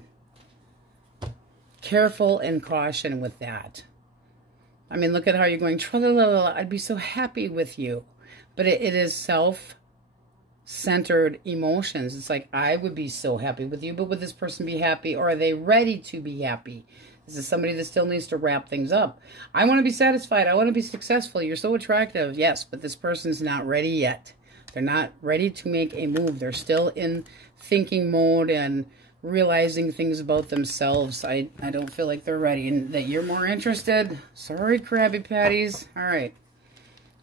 Careful and caution with that. I mean, look at how you're going, tra-la-la-la, I'd be so happy with you. But it is self-centered emotions. It's like, I would be so happy with you, but would this person be happy, or are they ready to be happy? This is somebody that still needs to wrap things up. I want to be satisfied. I want to be successful. You're so attractive. Yes, but this person's not ready yet. They're not ready to make a move. They're still in thinking mode and realizing things about themselves. I don't feel like they're ready, and that you're more interested. Sorry, Krabby Patties. All right.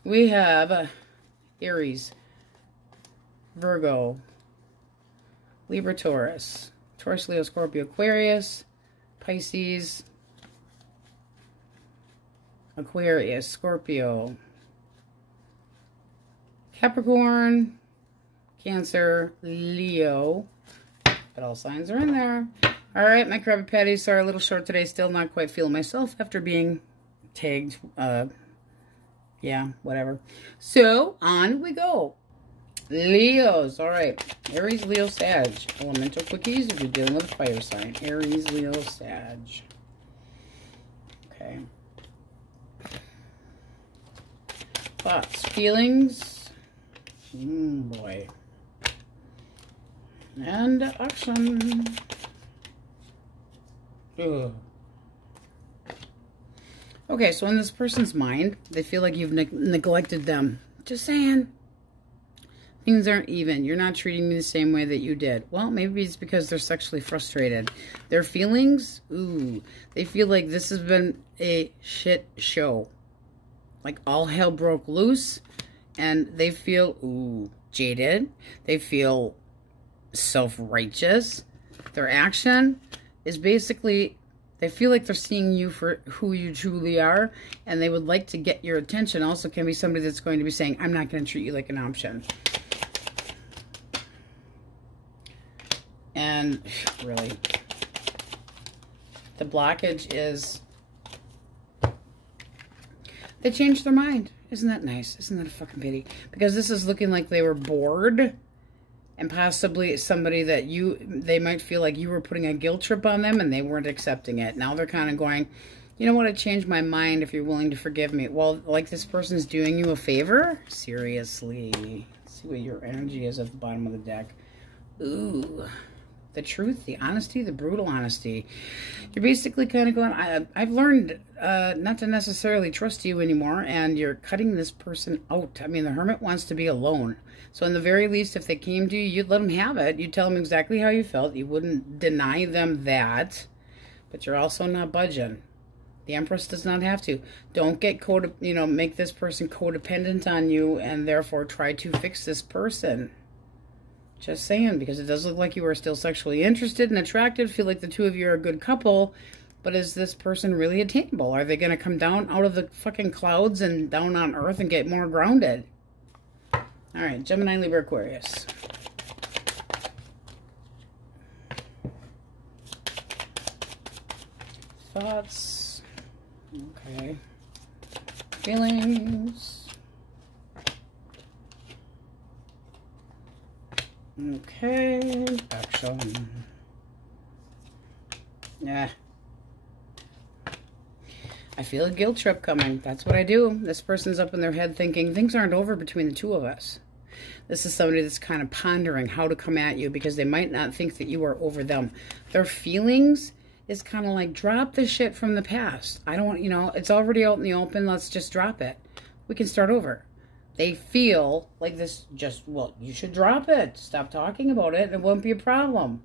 We have Aries, Virgo, Libra, Taurus, Leo, Scorpio, Aquarius, Pisces, Aquarius, Scorpio, Capricorn, Cancer, Leo. But all signs are in there. All right, my Krabby Patties are a little short today. Still not quite feeling myself after being tagged. Yeah, whatever. So, on we go. Leos. All right. Aries, Leo, Sag. Elemental quickies if you're dealing with a fire sign. Aries, Leo, Sag. Okay. Thoughts, feelings. Boy. And action. Ugh. Okay, so in this person's mind, they feel like you've neglected them. Just saying. Things aren't even. You're not treating me the same way that you did. Well, maybe it's because they're sexually frustrated. Their feelings, ooh, they feel like this has been a shit show. Like all hell broke loose, and they feel, ooh, jaded. They feel self-righteous. Their action is basically, they feel like they're seeing you for who you truly are, and they would like to get your attention. Also can be somebody that's going to be saying, I'm not going to treat you like an option. And really, the blockage is they changed their mind. Isn't that nice? Isn't that a fucking pity? Because this is looking like they were bored, and possibly somebody that they might feel like you were putting a guilt trip on them and they weren't accepting it. Now they're kind of going, you know what, I changed my mind if you're willing to forgive me. Well, like this person's doing you a favor? Seriously. Let's see what your energy is at the bottom of the deck. Ooh. The truth, the honesty, the brutal honesty. You're basically kind of going, I've learned not to necessarily trust you anymore, and you're cutting this person out. I mean, the hermit wants to be alone. So in the very least, if they came to you, you'd let them have it. You'd tell them exactly how you felt. You wouldn't deny them that, but you're also not budging. The Empress does not have to. Don't get make this person codependent on you and therefore try to fix this person. Just saying, because it does look like you are still sexually interested and attracted. Feel like the two of you are a good couple. But is this person really attainable? Are they going to come down out of the fucking clouds and down on Earth and get more grounded? All right, Gemini, Libra, Aquarius. Thoughts. Okay. Feelings. Okay. Action. Yeah. I feel a guilt trip coming. That's what I do. This person's up in their head thinking things aren't over between the two of us. This is somebody that's kind of pondering how to come at you because they might not think that you are over them. Their feelings is kind of like, drop the shit from the past. I don't, it's already out in the open. Let's just drop it. We can start over. They feel like this well, you should drop it. Stop talking about it. It won't be a problem.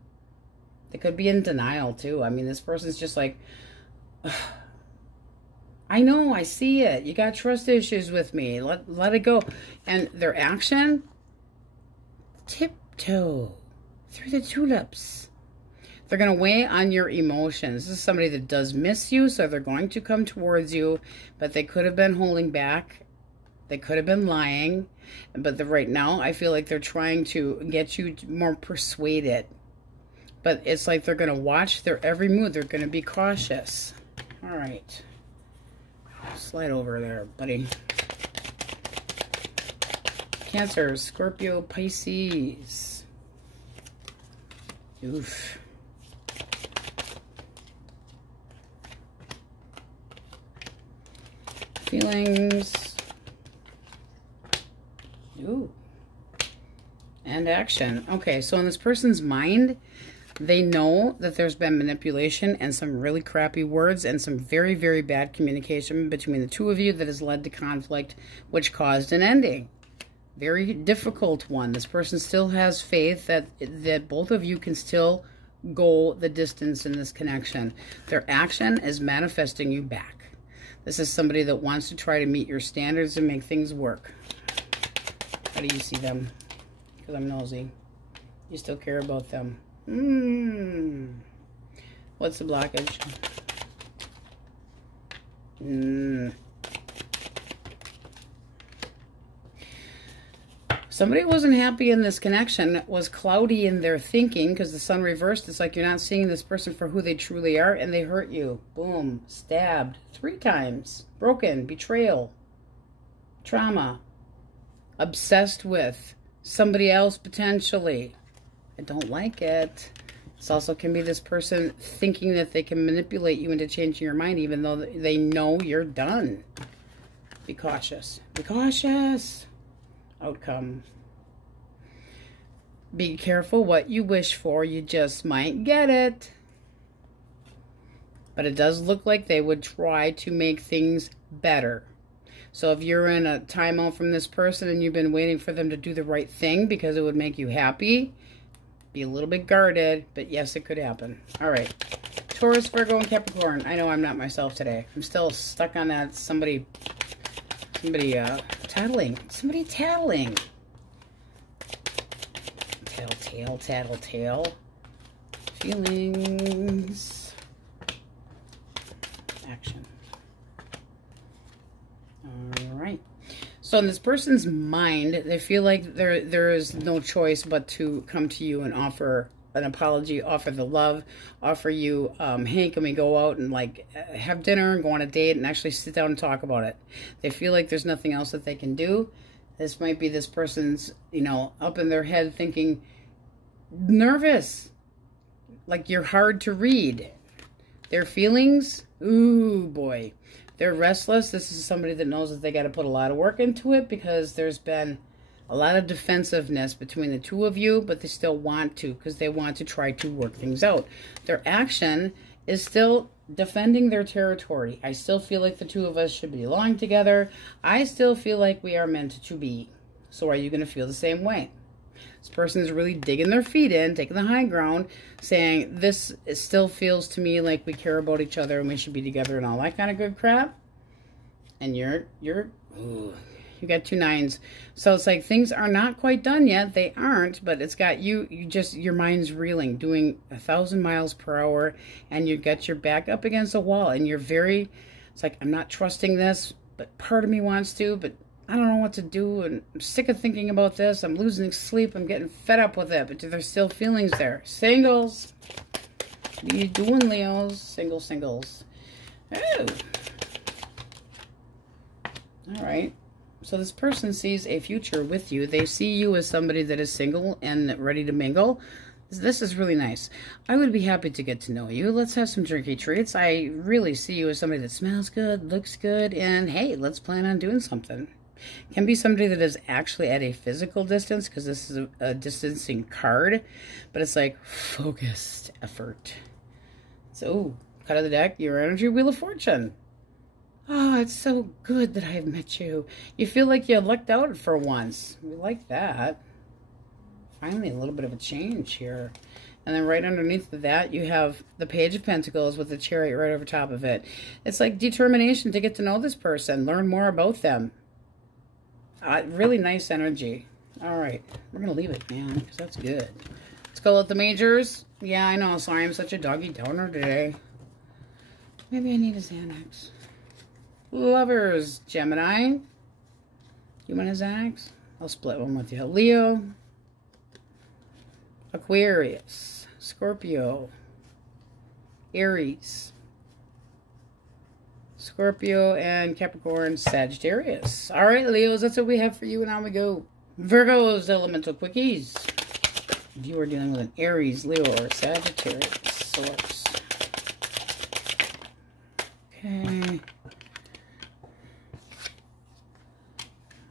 They could be in denial too. I mean, this person's just like, I know, I see it. You got trust issues with me. Let it go. And their action, tiptoe through the tulips. They're going to weigh on your emotions. This is somebody that does miss you, so they're going to come towards you, but they could have been holding back. They could have been lying. But right now, I feel like they're trying to get you more persuaded. But it's like they're going to watch their every move. They're going to be cautious. All right. Slide over there, buddy. Cancer, Scorpio, Pisces. Oof. Feelings. Ooh. And action. Okay, so in this person's mind, they know that there's been manipulation and some really crappy words and some very, very bad communication between the two of you that has led to conflict, which caused an ending. Very difficult one. This person still has faith that both of you can still go the distance in this connection. Their action is manifesting you back. This is somebody that wants to try to meet your standards and make things work. How do you see them? Because I'm nosy. You still care about them. What's the blockage? Somebody wasn't happy in this connection. It was cloudy in their thinking because the sun reversed. It's like you're not seeing this person for who they truly are, and they hurt you. Boom. Stabbed 3 times. Broken. Betrayal. Trauma. Obsessed with somebody else potentially. I don't like it. This also can be this person thinking that they can manipulate you into changing your mind even though they know you're done. Be cautious. Be cautious. Outcome. Be careful what you wish for. You just might get it. But it does look like they would try to make things better. So if you're in a timeout from this person and you've been waiting for them to do the right thing because it would make you happy, be a little bit guarded, but yes, it could happen. All right. Taurus, Virgo, and Capricorn. I know I'm not myself today. I'm still stuck on that somebody tattling. Somebody tattling. Tattletale, tattletale. Feelings. Action. All right. So in this person's mind, they feel like there is no choice but to come to you and offer an apology, offer the love, offer you, hey, can we go out and like have dinner and go on a date and actually sit down and talk about it? They feel like there's nothing else that they can do. This might be this person's, up in their head thinking, nervous, like you're hard to read. Their feelings, ooh boy. They're restless. This is somebody that knows that they got to put a lot of work into it because there's been a lot of defensiveness between the two of you, but they still want to because they want to try to work things out. Their action is still defending their territory. I still feel like the two of us should belong together. I still feel like we are meant to be. So are you going to feel the same way? This person is really digging their feet in, taking the high ground, saying, this still feels to me like we care about each other and we should be together and all that kind of good crap. And ooh, you got 2 9s. So it's like things are not quite done yet. They aren't, but it's got your mind's reeling, doing 1,000 miles per hour, and you got your back up against a wall, and it's like, I'm not trusting this, but part of me wants to, but I don't know what to do, and I'm sick of thinking about this. I'm losing sleep. I'm getting fed up with it, but there's still feelings there. Singles. What are you doing, Leos? Singles. Oh. All right. So this person sees a future with you. They see you as somebody that is single and ready to mingle. This is really nice. I would be happy to get to know you. Let's have some drinky treats. I really see you as somebody that smells good, looks good, and hey, let's plan on doing something. Can be somebody that is actually at a physical distance, because this is a distancing card, but it's like focused effort. So, cut of the deck, your energy, Wheel of Fortune. Oh, it's so good that I've met you. You feel like you lucked out for once. We like that. Finally, a little bit of a change here. And then right underneath that, you have the Page of Pentacles with the Chariot right over top of it. It's like determination to get to know this person, learn more about them. Really nice energy. All right, we're going to leave it, man, because that's good. Let's go with the majors. Yeah, I know. Sorry, I'm such a doggy downer today. Maybe I need a Xanax. Lovers, Gemini. You want a Xanax? I'll split one with you. Leo. Aquarius. Scorpio. Aries. Scorpio and Capricorn, Sagittarius. All right, Leos, that's what we have for you, and on we go. Virgos, elemental quickies. If you are dealing with an Aries, Leo, or Sagittarius source. Okay.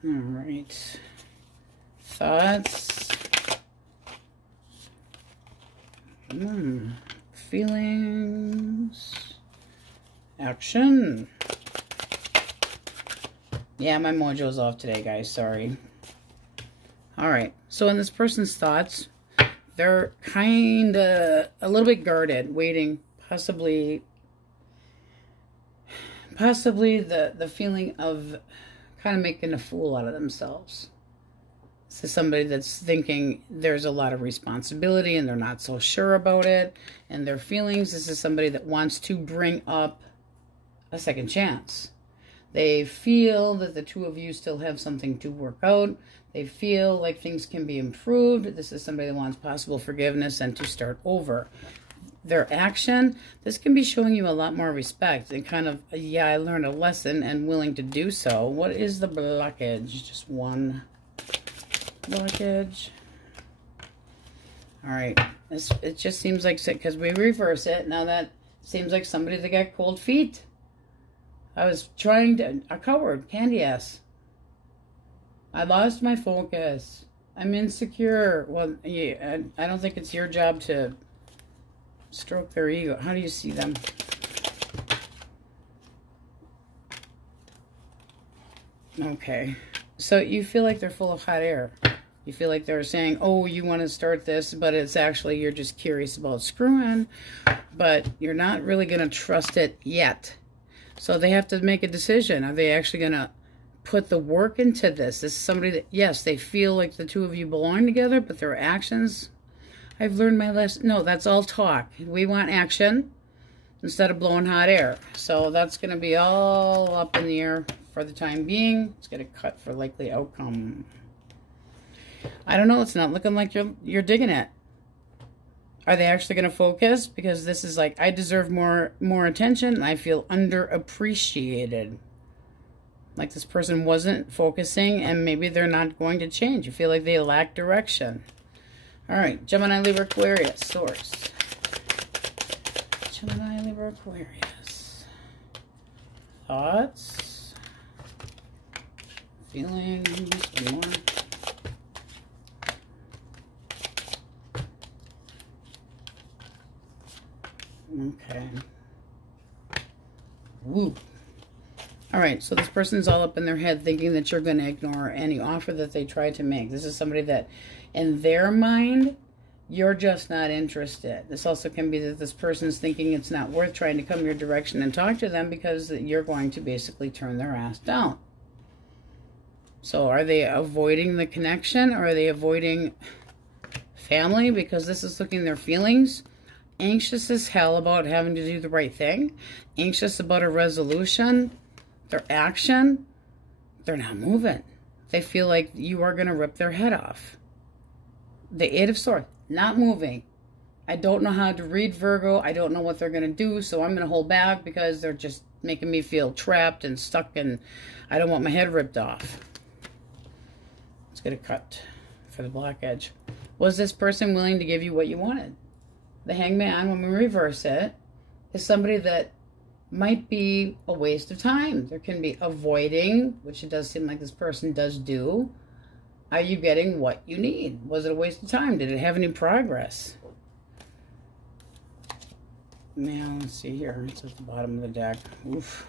All right. Thoughts. Feelings. Action. Yeah, my mojo's off today, guys. Sorry. All right. So in this person's thoughts, they're kind of a little bit guarded, waiting, possibly the feeling of kind of making a fool out of themselves. This is somebody that's thinking there's a lot of responsibility and they're not so sure about it and their feelings. This is somebody that wants to bring up a second chance. They feel that the two of you still have something to work out. They feel like things can be improved. This is somebody that wants possible forgiveness and to start over. Their action, this can be showing you a lot more respect and kind of, yeah, I learned a lesson and willing to do so. What is the blockage? Just one blockage. All right. It just seems like, because we reverse it, now that seems like somebody that got cold feet. I was trying to, a coward, candy ass. I lost my focus. I'm insecure. Well, yeah, I don't think it's your job to stroke their ego. How do you see them? Okay. So you feel like they're full of hot air. You feel like they're saying, oh, you want to start this, but it's actually you're just curious about screwing, but you're not really going to trust it yet. So they have to make a decision. Are they actually going to put the work into this? This is somebody that, yes, they feel like the two of you belong together, but their actions, I've learned my lesson. No, that's all talk. We want action instead of blowing hot air. So that's going to be all up in the air for the time being. It's going to cut for likely outcome. I don't know. It's not looking like you're digging it. Are they actually going to focus? Because this is like, I deserve more attention. And I feel underappreciated. Like this person wasn't focusing and maybe they're not going to change. You feel like they lack direction. All right. Gemini, Libra, Aquarius. Source. Gemini, Libra, Aquarius. Thoughts. Feelings. More. Okay. Woo. All right, so this person's all up in their head thinking that you're going to ignore any offer that they try to make. This is somebody that, in their mind, you're just not interested. This also can be that this person's thinking it's not worth trying to come your direction and talk to them because you're going to basically turn their ass down. So are they avoiding the connection, or are they avoiding family? Because this is looking at their feelings. Anxious as hell about having to do the right thing. Anxious about a resolution. Their action. They're not moving. They feel like you are going to rip their head off. The Eight of Swords. Not moving. I don't know how to read Virgo. I don't know what they're going to do, so I'm going to hold back because they're just making me feel trapped and stuck, and I don't want my head ripped off. Let's get a cut for the black edge. Was this person willing to give you what you wanted? The Hangman, when we reverse it, is somebody that might be a waste of time. There can be avoiding, which it does seem like this person does do. Are you getting what you need? Was it a waste of time? Did it have any progress? Now, let's see here. It's at the bottom of the deck. Oof.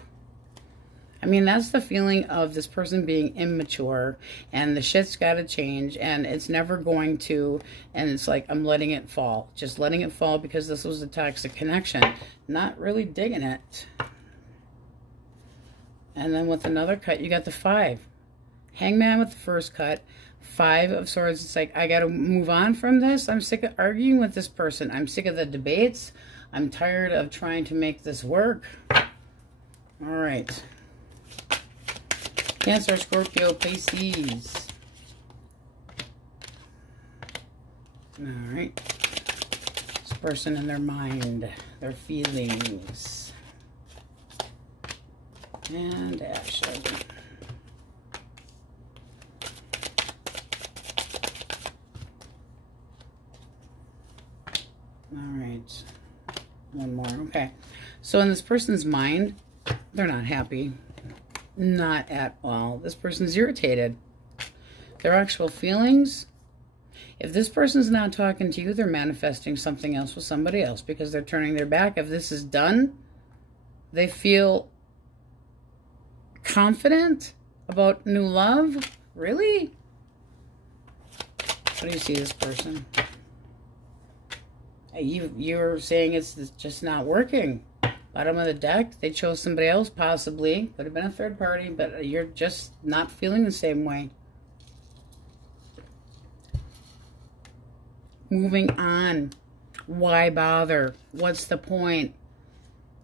I mean, that's the feeling of this person being immature, and the shit's got to change, and it's never going to, and it's like, I'm letting it fall. Just letting it fall because this was a toxic connection. Not really digging it. And then with another cut, you got the 5. Hangman with the first cut. 5 of Swords. It's like, I got to move on from this. I'm sick of arguing with this person. I'm sick of the debates. I'm tired of trying to make this work. All right. Cancer, Scorpio, Pisces. All right. This person in their mind, their feelings, and action. All right. One more. Okay. So in this person's mind, they're not happy. Not at all. This person's irritated. Their actual feelings, if this person's not talking to you, they're manifesting something else with somebody else because they're turning their back. If this is done, they feel confident about new love. Really? What do you see this person? You're saying it's just not working. Bottom of the deck, they chose somebody else, possibly. Could have been a third party, but you're just not feeling the same way. Moving on. Why bother? What's the point?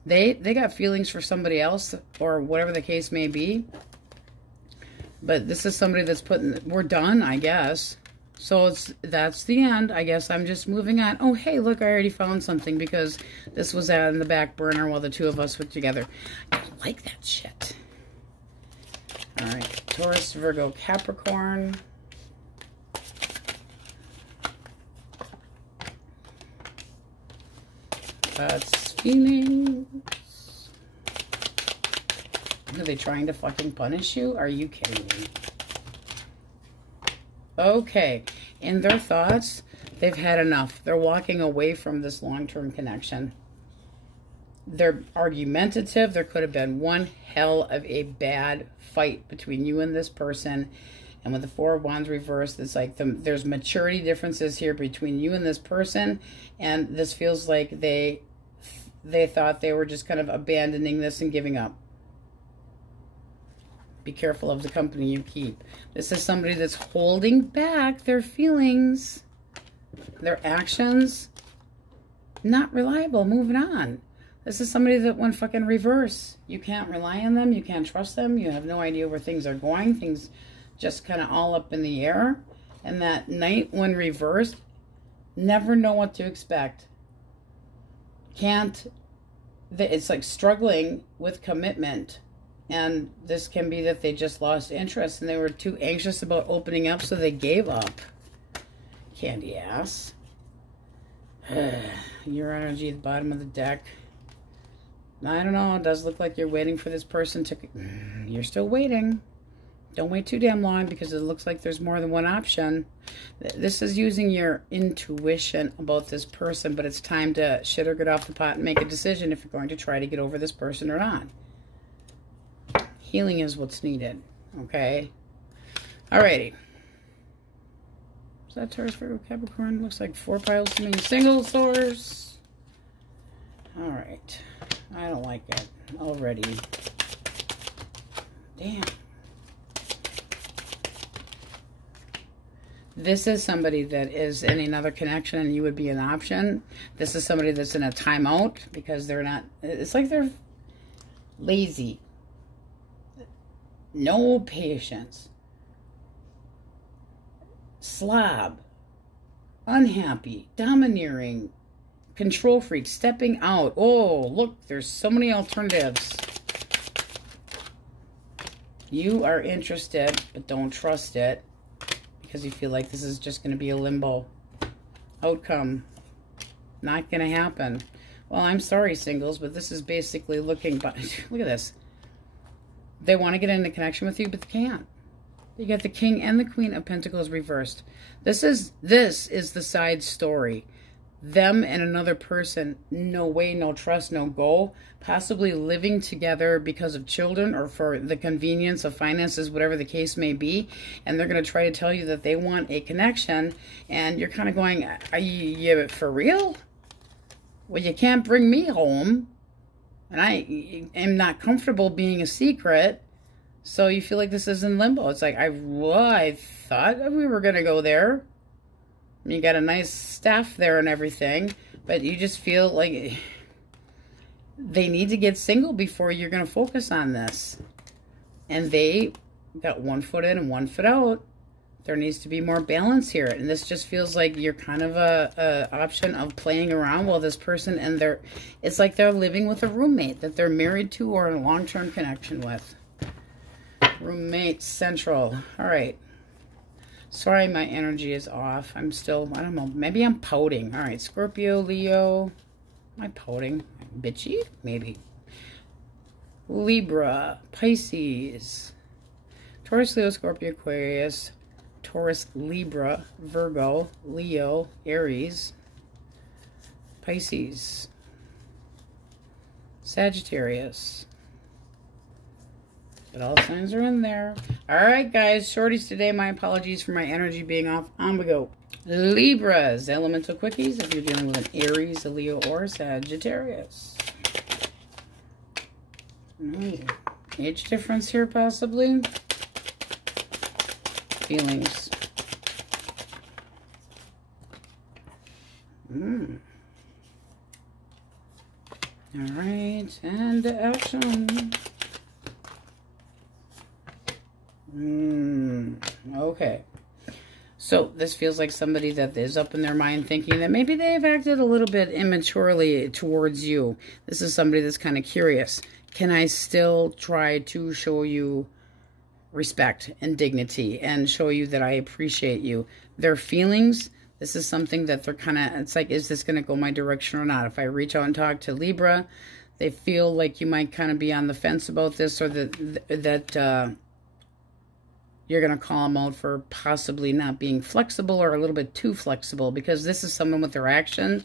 They got feelings for somebody else, or whatever the case may be. But this is somebody that's putting, we're done, I guess. So that's the end. I guess I'm just moving on. Oh, hey, look, I already found something because this was out in the back burner while the two of us were together. I don't like that shit. All right, Taurus, Virgo, Capricorn. That's feelings. Are they trying to fucking punish you? Are you kidding me? Okay, in their thoughts, they've had enough. They're walking away from this long-term connection. They're argumentative. There could have been one hell of a bad fight between you and this person. And with the Four of Wands reversed, it's like there's maturity differences here between you and this person. And this feels like they thought they were just kind of abandoning this and giving up. Be careful of the company you keep. This is somebody that's holding back their feelings, their actions. Not reliable. Moving on. This is somebody that went fucking reverse. You can't rely on them. You can't trust them. You have no idea where things are going. Things just kind of all up in the air. And that Knight, when reversed, never know what to expect. It's like struggling with commitment. And this can be that they just lost interest and they were too anxious about opening up, so they gave up. Candy ass. Your energy at the bottom of the deck. I don't know. It does look like you're waiting for this person to... You're still waiting. Don't wait too damn long because it looks like there's more than one option. This is using your intuition about this person, but it's time to shit or get off the pot and make a decision if you're going to try to get over this person or not. Healing is what's needed. Okay. Alrighty. Is that Taurus, Virgo, Capricorn? Looks like 4 piles to me. Single source. Alright. I don't like it already. Damn. This is somebody that is in another connection and you would be an option. This is somebody that's in a timeout because they're not, it's like they're lazy. No patience. Slob. Unhappy. Domineering. Control freak. Stepping out. Oh, look, there's so many alternatives. You are interested, but don't trust it. Because you feel like this is just going to be a limbo outcome. Not going to happen. Well, I'm sorry, singles, but this is basically looking, but look at this. They want to get into connection with you, but they can't. You got the King and the Queen of Pentacles reversed. This is the side story. Them and another person, no way, no trust, no go. Possibly living together because of children or for the convenience of finances, whatever the case may be. And they're going to try to tell you that they want a connection. And you're kind of going, are you for real? Well, you can't bring me home. And I am not comfortable being a secret. So you feel like this is in limbo. It's like, I thought we were going to go there. You got a nice staff there and everything, but you just feel like they need to get single before you're going to focus on this. And they got 1 foot in and 1 foot out. There needs to be more balance here. And this just feels like you're kind of a option of playing around while this person and it's like they're living with a roommate that they're married to or in a long-term connection with. Roommate central. All right. Sorry, my energy is off. I'm still, I don't know, maybe I'm pouting. All right, Scorpio, Leo. Am I pouting? Bitchy? Maybe. Libra, Pisces, Taurus, Leo, Scorpio, Aquarius, Taurus, Libra, Virgo, Leo, Aries, Pisces, Sagittarius. But all signs are in there. All right, guys. Shorties today. My apologies for my energy being off. On we go. Libras. Elemental quickies. If you're dealing with an Aries, a Leo, or a Sagittarius. Age difference here, possibly. Feelings. All right. And action. Okay. So this feels like somebody that is up in their mind thinking that maybe they've acted a little bit immaturely towards you. This is somebody that's kind of curious. Can I still try to show you respect and dignity and show you that I appreciate you? Their feelings, this is something that they're kind of, it's like, is this going to go my direction or not? If I reach out and talk to Libra, they feel like you might kind of be on the fence about this, or that you're going to call them out for possibly not being flexible or a little bit too flexible, because this is someone with their action.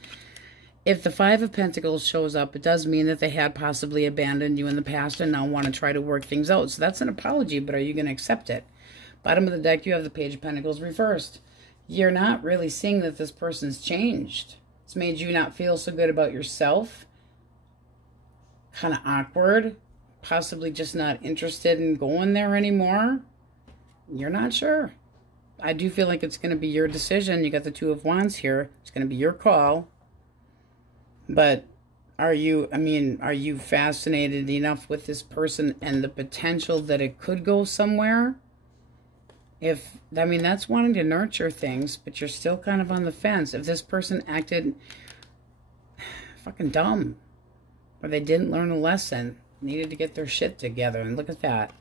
If the Five of Pentacles shows up, it does mean that they had possibly abandoned you in the past and now want to try to work things out. So that's an apology, but are you going to accept it? Bottom of the deck, you have the Page of Pentacles reversed. You're not really seeing that this person's changed. It's made you not feel so good about yourself. Kind of awkward. Possibly just not interested in going there anymore. You're not sure. I do feel like it's going to be your decision. You got the Two of Wands here. It's going to be your call. But are you fascinated enough with this person and the potential that it could go somewhere? That's wanting to nurture things, but you're still kind of on the fence. If this person acted fucking dumb, or they didn't learn a lesson, needed to get their shit together, and look at that.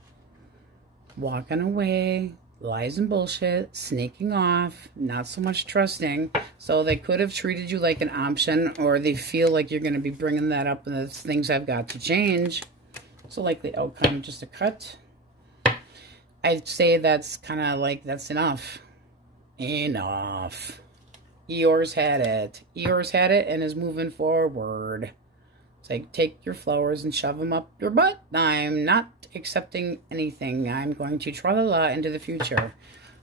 Walking away, lies and bullshit, sneaking off, not so much trusting. So they could have treated you like an option, or they feel like you're going to be bringing that up and that's things I've got to change. So likely outcome, just a cut. I'd say that's kind of like, that's enough. Enough. Eeyore's had it. Eeyore's had it and is moving forward. It's like, take your flowers and shove them up your butt. I'm not accepting anything. I'm going to tra-la-la into the future.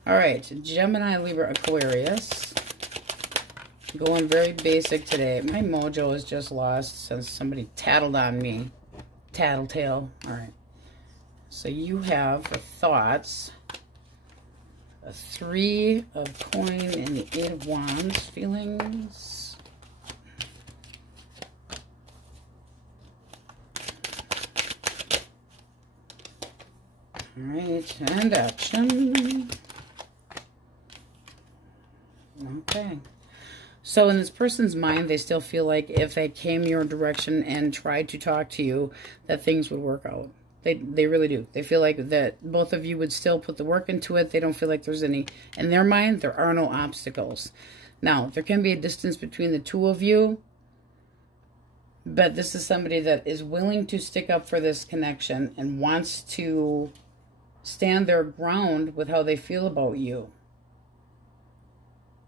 All right, Gemini, Libra, Aquarius. Going very basic today. My mojo is just lost since somebody tattled on me. Tattletale. All right. So you have for thoughts a 3 of coin and the 8 of wands. Feelings. All right, and action. Okay. So in this person's mind, they still feel like if they came your direction and tried to talk to you, that things would work out. They really do. They feel like that both of you would still put the work into it. They don't feel like there's any, in their mind, there are no obstacles. Now, there can be a distance between the two of you, but this is somebody that is willing to stick up for this connection and wants to stand their ground with how they feel about you.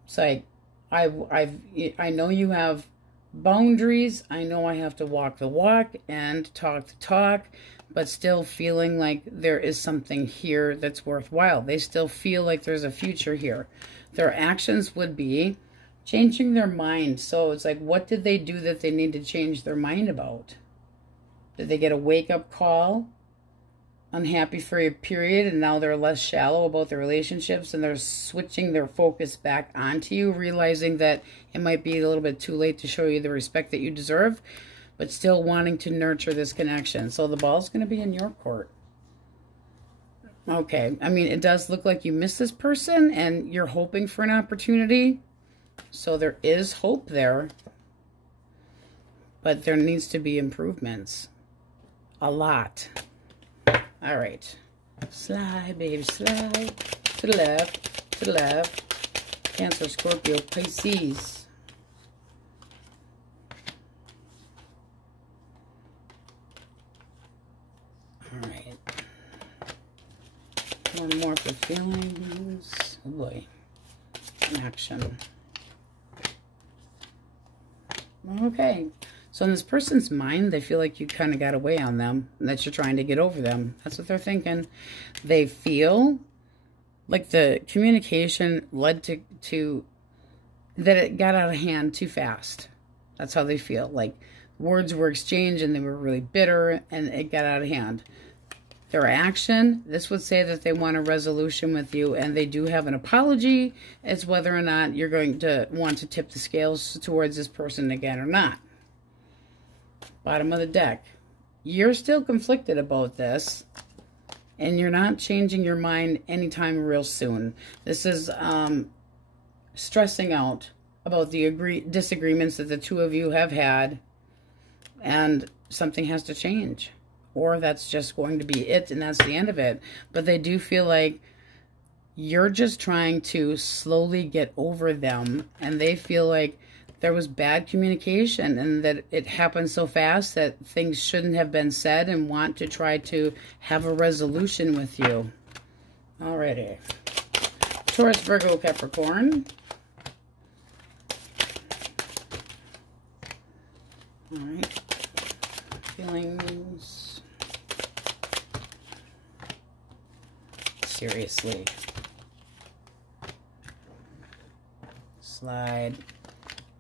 It's like, I know you have boundaries. I know I have to walk the walk and talk the talk, but still feeling like there is something here that's worthwhile. They still feel like there's a future here. Their actions would be changing their mind. So it's like, what did they do that they need to change their mind about? Did they get a wake-up call? Unhappy for a period, and now they're less shallow about their relationships, and they're switching their focus back onto you, realizing that it might be a little bit too late to show you the respect that you deserve, but still wanting to nurture this connection. So the ball's going to be in your court. Okay, I mean, it does look like you miss this person, and you're hoping for an opportunity. So there is hope there, but there needs to be improvements. A lot. All right, slide, baby, slide to the left, to the left. Cancer, Scorpio, Pisces. All right. One more for feelings. Oh boy. Action. Okay. So in this person's mind, they feel like you kind of got away on them, and that you're trying to get over them. That's what they're thinking. They feel like the communication led to that it got out of hand too fast. That's how they feel. Like words were exchanged and they were really bitter and it got out of hand. Their action, this would say that they want a resolution with you, and they do have an apology. It's whether or not you're going to want to tip the scales towards this person again or not. Bottom of the deck. You're still conflicted about this, and you're not changing your mind anytime real soon. This is stressing out about the disagreements that the two of you have had, and something has to change. Or that's just going to be it, and that's the end of it. But they do feel like you're just trying to slowly get over them, and they feel like there was bad communication and that it happened so fast that things shouldn't have been said, and want to try to have a resolution with you. Alrighty. Taurus, Virgo, Capricorn. Alright. Feelings. Seriously. Slide.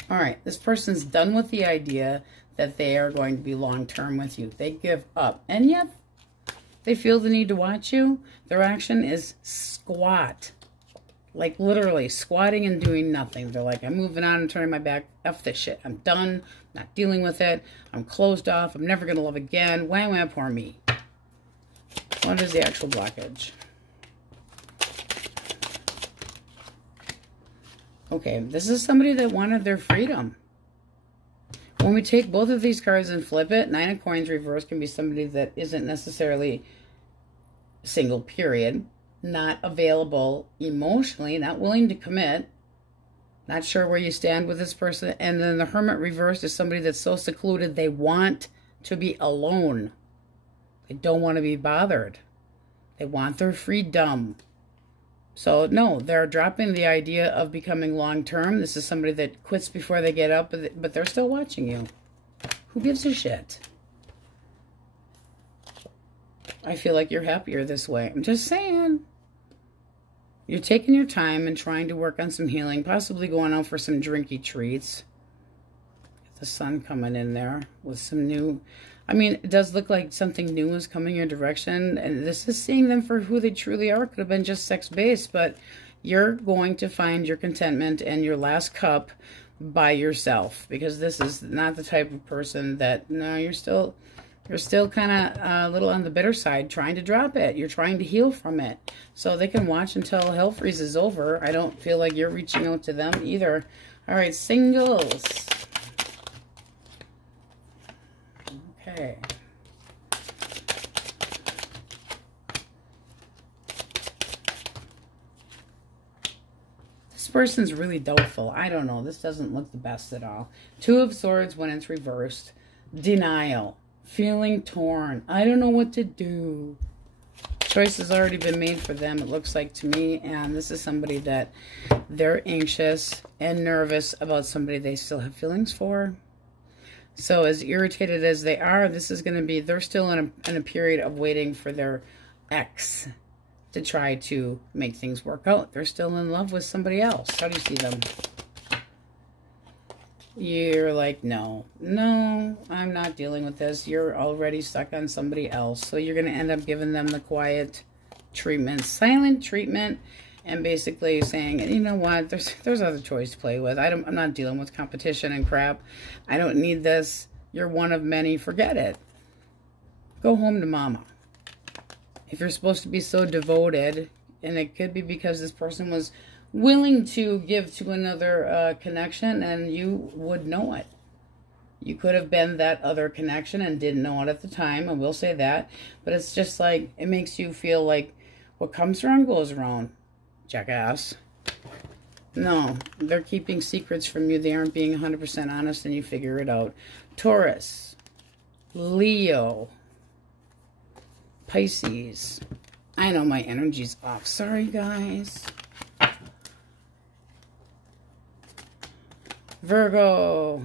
All right, this person's done with the idea that they are going to be long-term with you. They give up, and yet they feel the need to watch you. Their action is squat, like literally squatting and doing nothing. They're like, I'm moving on and turning my back. F this shit. I'm done. I'm not dealing with it. I'm closed off. I'm never going to love again. Wham, wham, poor me. What is the actual blockage? Okay, this is somebody that wanted their freedom. When we take both of these cards and flip it, Nine of Coins reverse can be somebody that isn't necessarily single, period. Not available emotionally, not willing to commit, not sure where you stand with this person. And then the Hermit reverse is somebody that's so secluded they want to be alone. They don't want to be bothered. They want their freedom. So, no, they're dropping the idea of becoming long-term. This is somebody that quits before they get up, but they're still watching you. Who gives a shit? I feel like you're happier this way. I'm just saying. You're taking your time and trying to work on some healing, possibly going out for some drinky treats. Get the sun coming in there with some new... I mean, it does look like something new is coming your direction, and this is seeing them for who they truly are. Could have been just sex-based, but you're going to find your contentment and your last cup by yourself, because this is not the type of person that... No, you're still kind of a little on the bitter side, trying to drop it. You're trying to heal from it. So they can watch until hell freezes over. I don't feel like you're reaching out to them either. All right, singles. Okay. This person's really doubtful. I don't know. This doesn't look the best at all. Two of Swords when it's reversed. Denial. Feeling torn. I don't know what to do. Choice has already been made for them, it looks like to me. And this is somebody that they're anxious and nervous about somebody they still have feelings for. So as irritated as they are, this is going to be, they're still in a period of waiting for their ex to try to make things work out. They're still in love with somebody else. How do you see them? You're like, no, I'm not dealing with this. You're already stuck on somebody else. So you're going to end up giving them the quiet treatment, silent treatment, and basically saying, you know what, there's other choice to play with. I'm not dealing with competition and crap. I don't need this. You're one of many. Forget it. Go home to mama. If you're supposed to be so devoted, and it could be because this person was willing to give to another connection, and you would know it. You could have been that other connection and didn't know it at the time, I will say that. But it's just like, it makes you feel like what comes around goes around, jackass. No, they're keeping secrets from you. They aren't being 100% honest, and you figure it out. Taurus, Leo, Pisces. I know my energy's off. Sorry, guys. Virgo,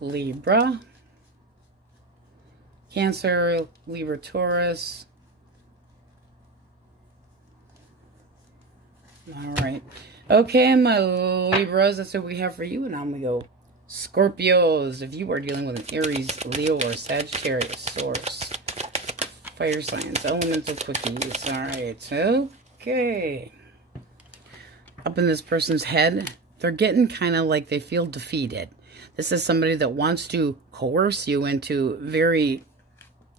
Libra, Cancer, Libra, Taurus. All right. Okay, my Libras, that's what we have for you. And now I'm going to go Scorpios. If you are dealing with an Aries, Leo, or Sagittarius source. Fire signs, elemental quickies. All right. Okay. Up in this person's head, they're getting kind of like they feel defeated. This is somebody that wants to coerce you into very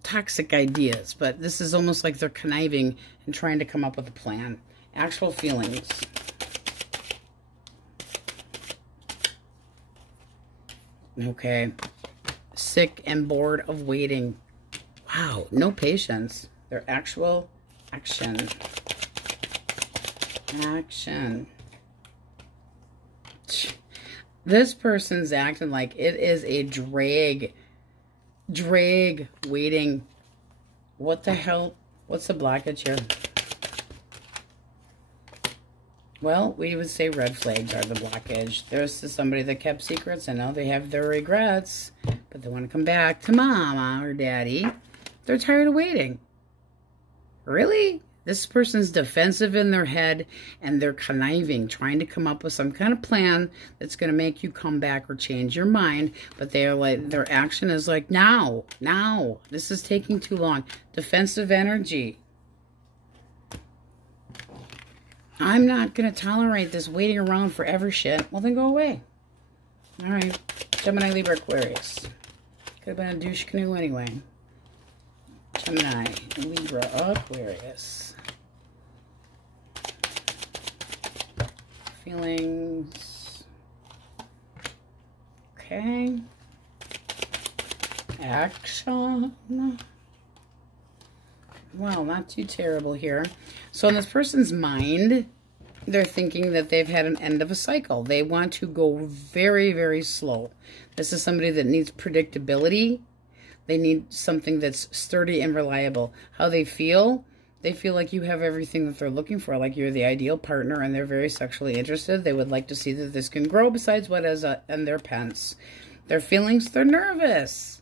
toxic ideas, but this is almost like they're conniving and trying to come up with a plan. Actual feelings. Okay. Sick and bored of waiting. Wow, no patience. Their actual action. Action. This person's acting like it is a drag waiting. What the hell? What's the blockage here? Well, we would say red flags are the blockage. There's somebody that kept secrets, and now they have their regrets, but they want to come back to mama or daddy. They're tired of waiting. Really? This person's defensive in their head, and they're conniving, trying to come up with some kind of plan that's going to make you come back or change your mind. But they're like, their action is like, now. This is taking too long. Defensive energy. I'm not going to tolerate this waiting around forever shit. Well, then go away. All right. Gemini, Libra, Aquarius. Could have been a douche canoe anyway. Gemini, Libra, Aquarius. Feelings. Okay. Action. Well, not too terrible here. So in this person's mind, they're thinking that they've had an end of a cycle. They want to go very, very slow. This is somebody that needs predictability. They need something that's sturdy and reliable. How they feel like you have everything that they're looking for, like you're the ideal partner, and they're very sexually interested. They would like to see that this can grow besides what is in their pants. Their feelings, they're nervous.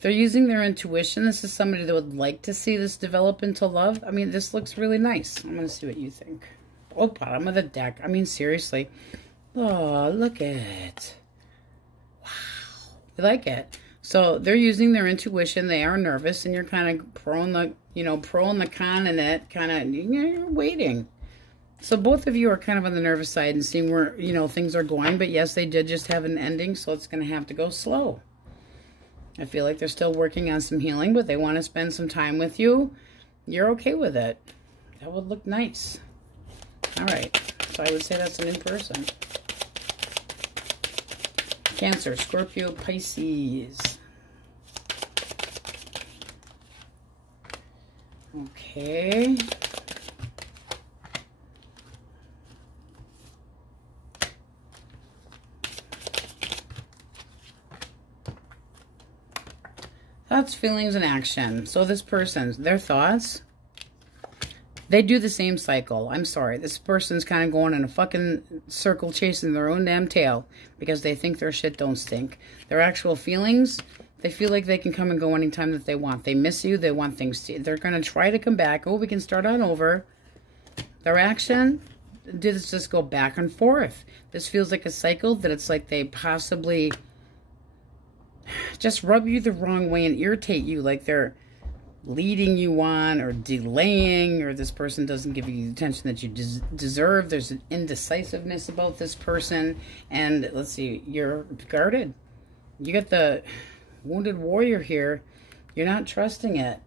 They're using their intuition. This is somebody that would like to see this develop into love. I mean, this looks really nice. I'm going to see what you think. Oh, bottom of the deck. I mean, seriously. Oh, look at it. Wow. I like it. So they're using their intuition. They are nervous, and you're kind of pro and the con in it. Kind of, you're waiting. So both of you are kind of on the nervous side and seeing where, things are going. But yes, they did just have an ending, so it's going to have to go slow. I feel like they're still working on some healing, but they want to spend some time with you. You're okay with it. That would look nice. All right. So I would say that's a new person. Cancer, Scorpio, Pisces. Okay. Thoughts, feelings, and action. So this person's, their thoughts, they do the same cycle. I'm sorry. This person's kind of going in a fucking circle chasing their own damn tail because they think their shit don't stink. Their actual feelings, they feel like they can come and go anytime that they want. They miss you. They want things to, they're going to try to come back. Oh, we can start on over. Their action, did this just go back and forth? This feels like a cycle that it's like they possibly just rub you the wrong way and irritate you, like they're leading you on or delaying, or this person doesn't give you the attention that you deserve. There's an indecisiveness about this person. And let's see, you're guarded. You got the wounded warrior here. You're not trusting it.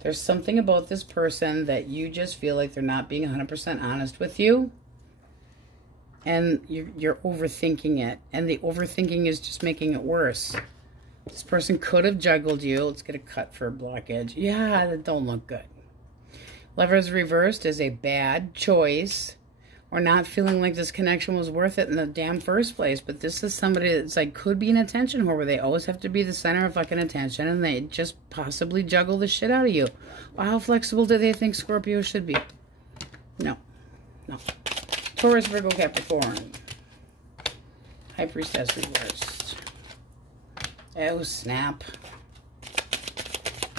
There's something about this person that you just feel like they're not being 100% honest with you. And you're overthinking it. And the overthinking is just making it worse. This person could have juggled you. Let's get a cut for a blockage. Yeah, that don't look good. Lovers reversed is a bad choice, or not feeling like this connection was worth it in the damn first place. But this is somebody that's like, could be an attention whore where they always have to be the center of fucking attention, and they just possibly juggle the shit out of you. Well, how flexible do they think Scorpio should be? No. No. Taurus, Virgo, Capricorn. High Priestess reversed. Oh, snap.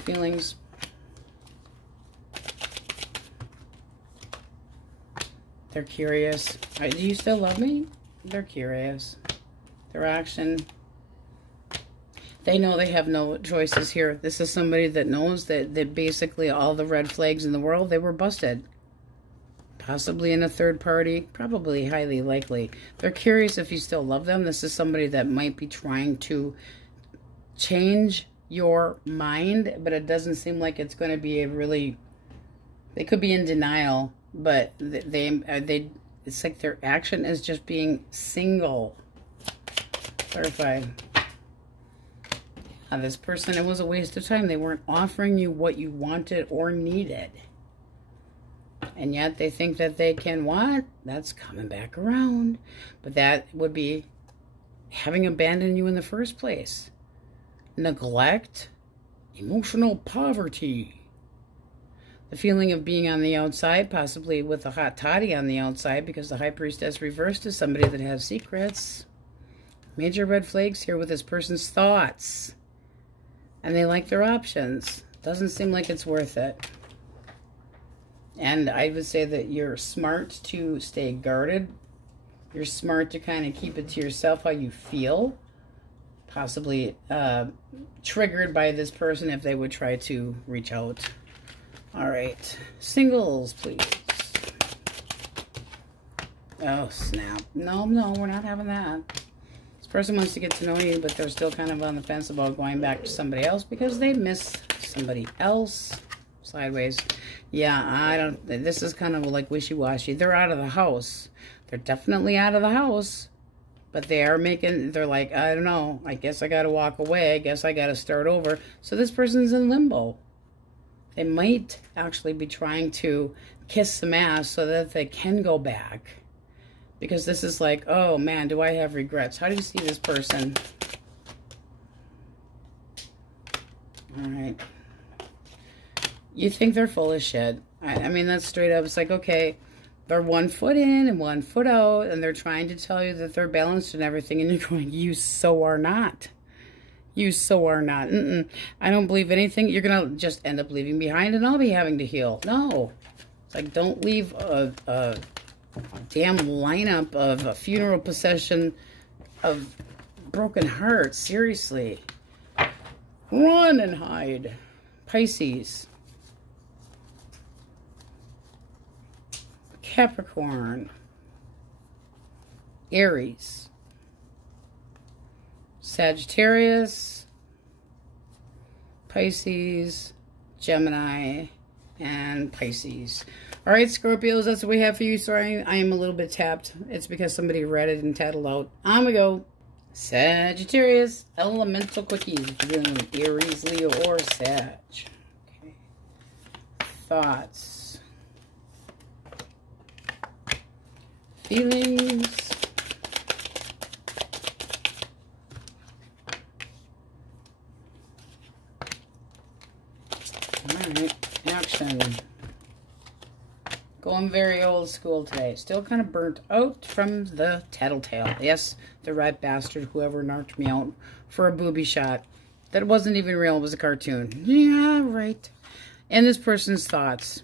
Feelings. They're curious. Do you still love me? They're curious. Their action. They know they have no choices here. This is somebody that knows that basically all the red flags in the world, they were busted. Possibly in a third party. Probably highly likely. They're curious if you still love them. This is somebody that might be trying to change your mind, but it doesn't seem like it's going to be a really, they could be in denial, but it's like their action is just being single. Clarify. This person, it was a waste of time. They weren't offering you what you wanted or needed, and yet they think that they can what? That's coming back around, but that would be having abandoned you in the first place. Neglect, emotional poverty, the feeling of being on the outside, possibly with a hot toddy on the outside, because the High Priestess reversed is somebody that has secrets. Major red flags here with this person's thoughts, and they like their options. Doesn't seem like it's worth it. And I would say that you're smart to stay guarded. You're smart to kind of keep it to yourself how you feel. Possibly triggered by this person if they would try to reach out. All right. Singles, please. Oh, snap. No, we're not having that. This person wants to get to know you, but they're still kind of on the fence about going back to somebody else because they miss somebody else. Sideways. Yeah, this is kind of like wishy-washy. They're out of the house. They're definitely out of the house. But they're like, I don't know, I guess I got to walk away. I guess I got to start over. So this person's in limbo. They might actually be trying to kiss some ass so that they can go back. Because this is like, oh man, do I have regrets? How do you see this person? All right. You think they're full of shit. I mean, that's straight up. It's like, okay, They're 1 foot in and 1 foot out, and they're trying to tell you that they're balanced and everything, and you're going, you so are not. You so are not. I don't believe anything. You're going to just end up leaving behind, and I'll be having to heal. No. It's like, don't leave a damn lineup of a funeral procession of broken hearts. Seriously. Run and hide. Pisces. Capricorn. Aries. Sagittarius. Pisces. Gemini. And Pisces. All right, Scorpios, that's what we have for you. Sorry, I am a little bit tapped. It's because somebody read it and tattled out. On we go. Sagittarius, elemental quickies. If you're doing Aries, Leo, or Sag. Okay. Thoughts. Feelings. All right, action. Going very old school today. Still kind of burnt out from the tattletale. Yes, the rat bastard, whoever knocked me out for a booby shot. That wasn't even real. It was a cartoon. Yeah, right. And this person's thoughts.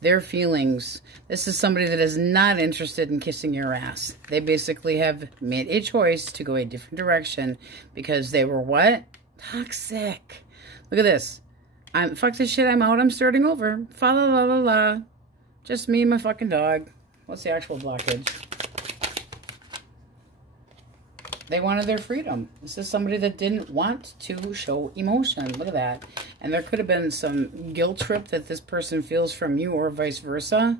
Their feelings. This is somebody that is not interested in kissing your ass. They basically have made a choice to go a different direction because they were what? Toxic. Look at this. Fuck this shit. I'm out. I'm starting over. Fa la la la la. Just me and my fucking dog. What's the actual blockage? They wanted their freedom. This is somebody that didn't want to show emotion. Look at that. And there could have been some guilt trip that this person feels from you or vice versa.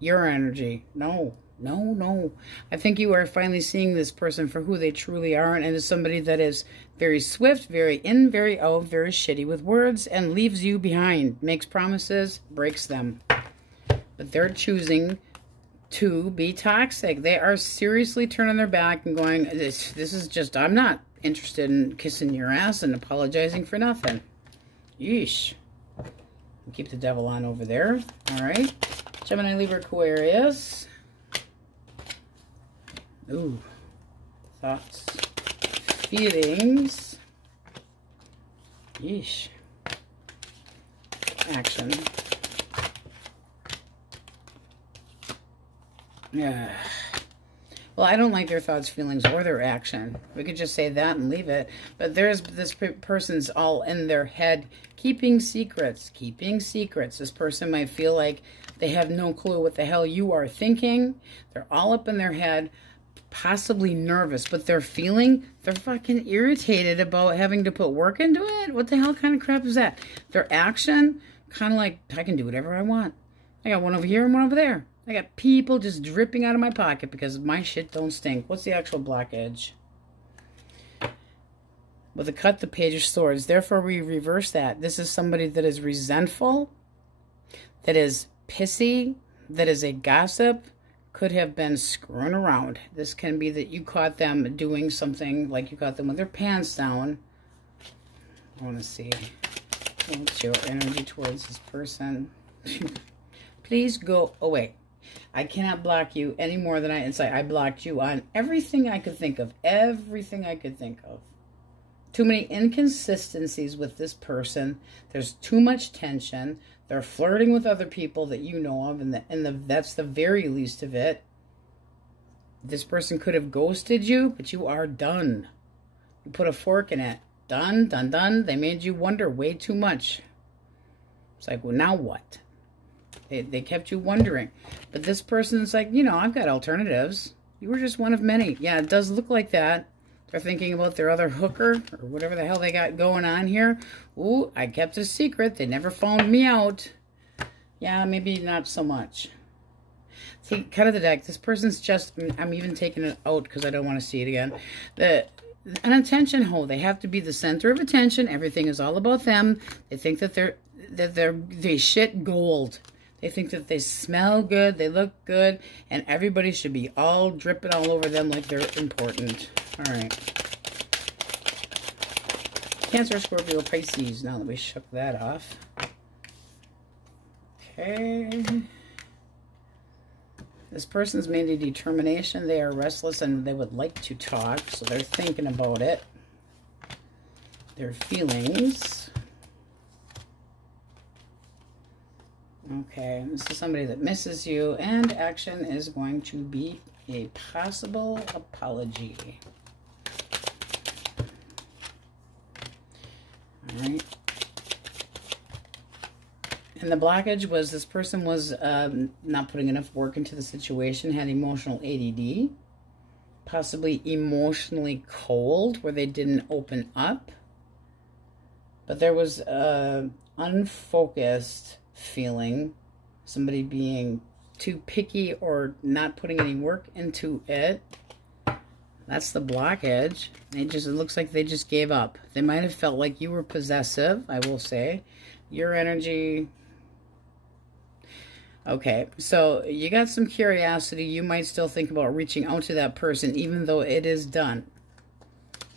Your energy. No. No, no. I think you are finally seeing this person for who they truly are, and is somebody that is very swift, very in, very out, very shitty with words, and leaves you behind. Makes promises, breaks them. But they're choosing to be toxic. They are seriously turning their back and going, this is just, I'm not interested in kissing your ass and apologizing for nothing. Yeesh. Keep the devil on over there. All right. Gemini, Libra, Aquarius. Ooh, thoughts, feelings, yeesh, action. Yeah. Well, I don't like their thoughts, feelings, or their action. We could just say that and leave it. But there's this person's all in their head, keeping secrets, keeping secrets. This person might feel like they have no clue what the hell you are thinking. They're all up in their head. Possibly nervous, but they're fucking irritated about having to put work into it. What the hell kind of crap is that? Their action, kind of like, I can do whatever I want. I got one over here and one over there. I got people just dripping out of my pocket because my shit don't stink. What's the actual blockage? With a cut, the Page of Swords. Therefore, we reverse that. This is somebody that is resentful, that is pissy, that is a gossip, could have been screwing around. This can be that you caught them doing something, like you caught them with their pants down. I want to see. What's your energy towards this person? Please go away. I cannot block you any more than it's like I blocked you on everything I could think of. Everything I could think of. Too many inconsistencies with this person. There's too much tension. They're flirting with other people that you know of, and that's the very least of it. This person could have ghosted you, but you are done. You put a fork in it. Done, done, done. They made you wonder way too much. It's like, well, now what? They kept you wondering. But this person's like, you know, I've got alternatives. You were just one of many. Yeah, it does look like that. They're thinking about their other hooker or whatever the hell they got going on here. Ooh, I kept a secret. They never found me out. Yeah, maybe not so much. See, cut of the deck. This person's just, I'm even taking it out because I don't want to see it again. An attention hoe. They have to be the center of attention. Everything is all about them. They think that they shit gold. They think that they smell good, they look good, and everybody should be all dripping all over them like they're important. All right. Cancer, Scorpio, Pisces. Now that we shook that off. Okay. This person's made a determination. They are restless and they would like to talk, so they're thinking about it. Their feelings. Okay, this is somebody that misses you, and action is going to be a possible apology. All right. And the blockage was this person was not putting enough work into the situation, had emotional ADD, possibly emotionally cold, where they didn't open up. But there was unfocused feeling, somebody being too picky or not putting any work into it. That's the blockage. It looks like they just gave up. They might have felt like you were possessive, I will say. Your energy. Okay, so you got some curiosity. You might still think about reaching out to that person, even though it is done.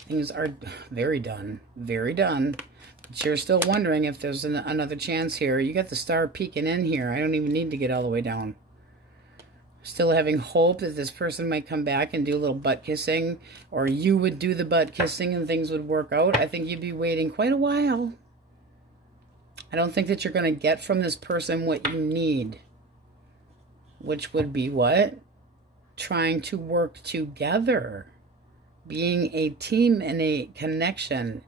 Things are very done. Very done. But you're still wondering if there's another chance here. You got the star peeking in here. I don't even need to get all the way down. Still having hope that this person might come back and do a little butt kissing, or you would do the butt kissing and things would work out. I think you'd be waiting quite a while. I don't think that you're going to get from this person what you need, which would be what? Trying to work together, being a team and a connection,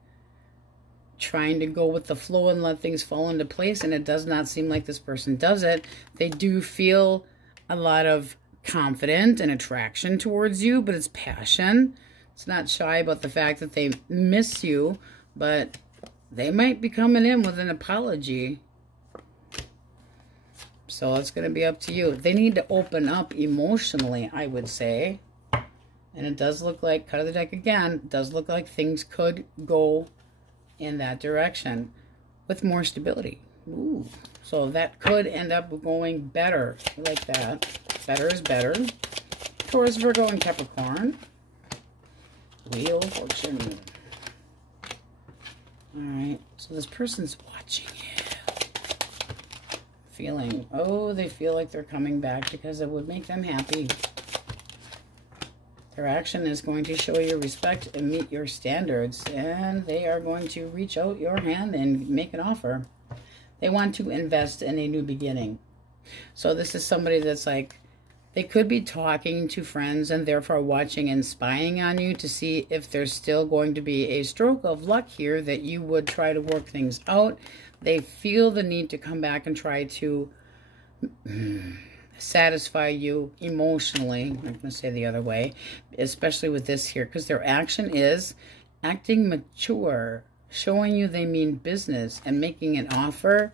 trying to go with the flow and let things fall into place, and it does not seem like this person does it. They do feel a lot of confidence and attraction towards you, but it's passion. It's not shy about the fact that they miss you, but they might be coming in with an apology. So it's going to be up to you. They need to open up emotionally, I would say. And it does look like, cut of the deck again, it does look like things could go in that direction with more stability. Ooh. So that could end up going better. I like that. Better is better. Taurus, Virgo, and Capricorn. Wheel of Fortune. Alright. So this person's watching you. Feeling, oh, they feel like they're coming back because it would make them happy. Their action is going to show you respect and meet your standards. And they are going to reach out your hand and make an offer. They want to invest in a new beginning. So this is somebody that's like, they could be talking to friends and therefore watching and spying on you to see if there's still going to be a stroke of luck here that you would try to work things out. They feel the need to come back and try to satisfy you emotionally. I'm going to say the other way, especially with this here, because their action is acting mature, showing you they mean business and making an offer,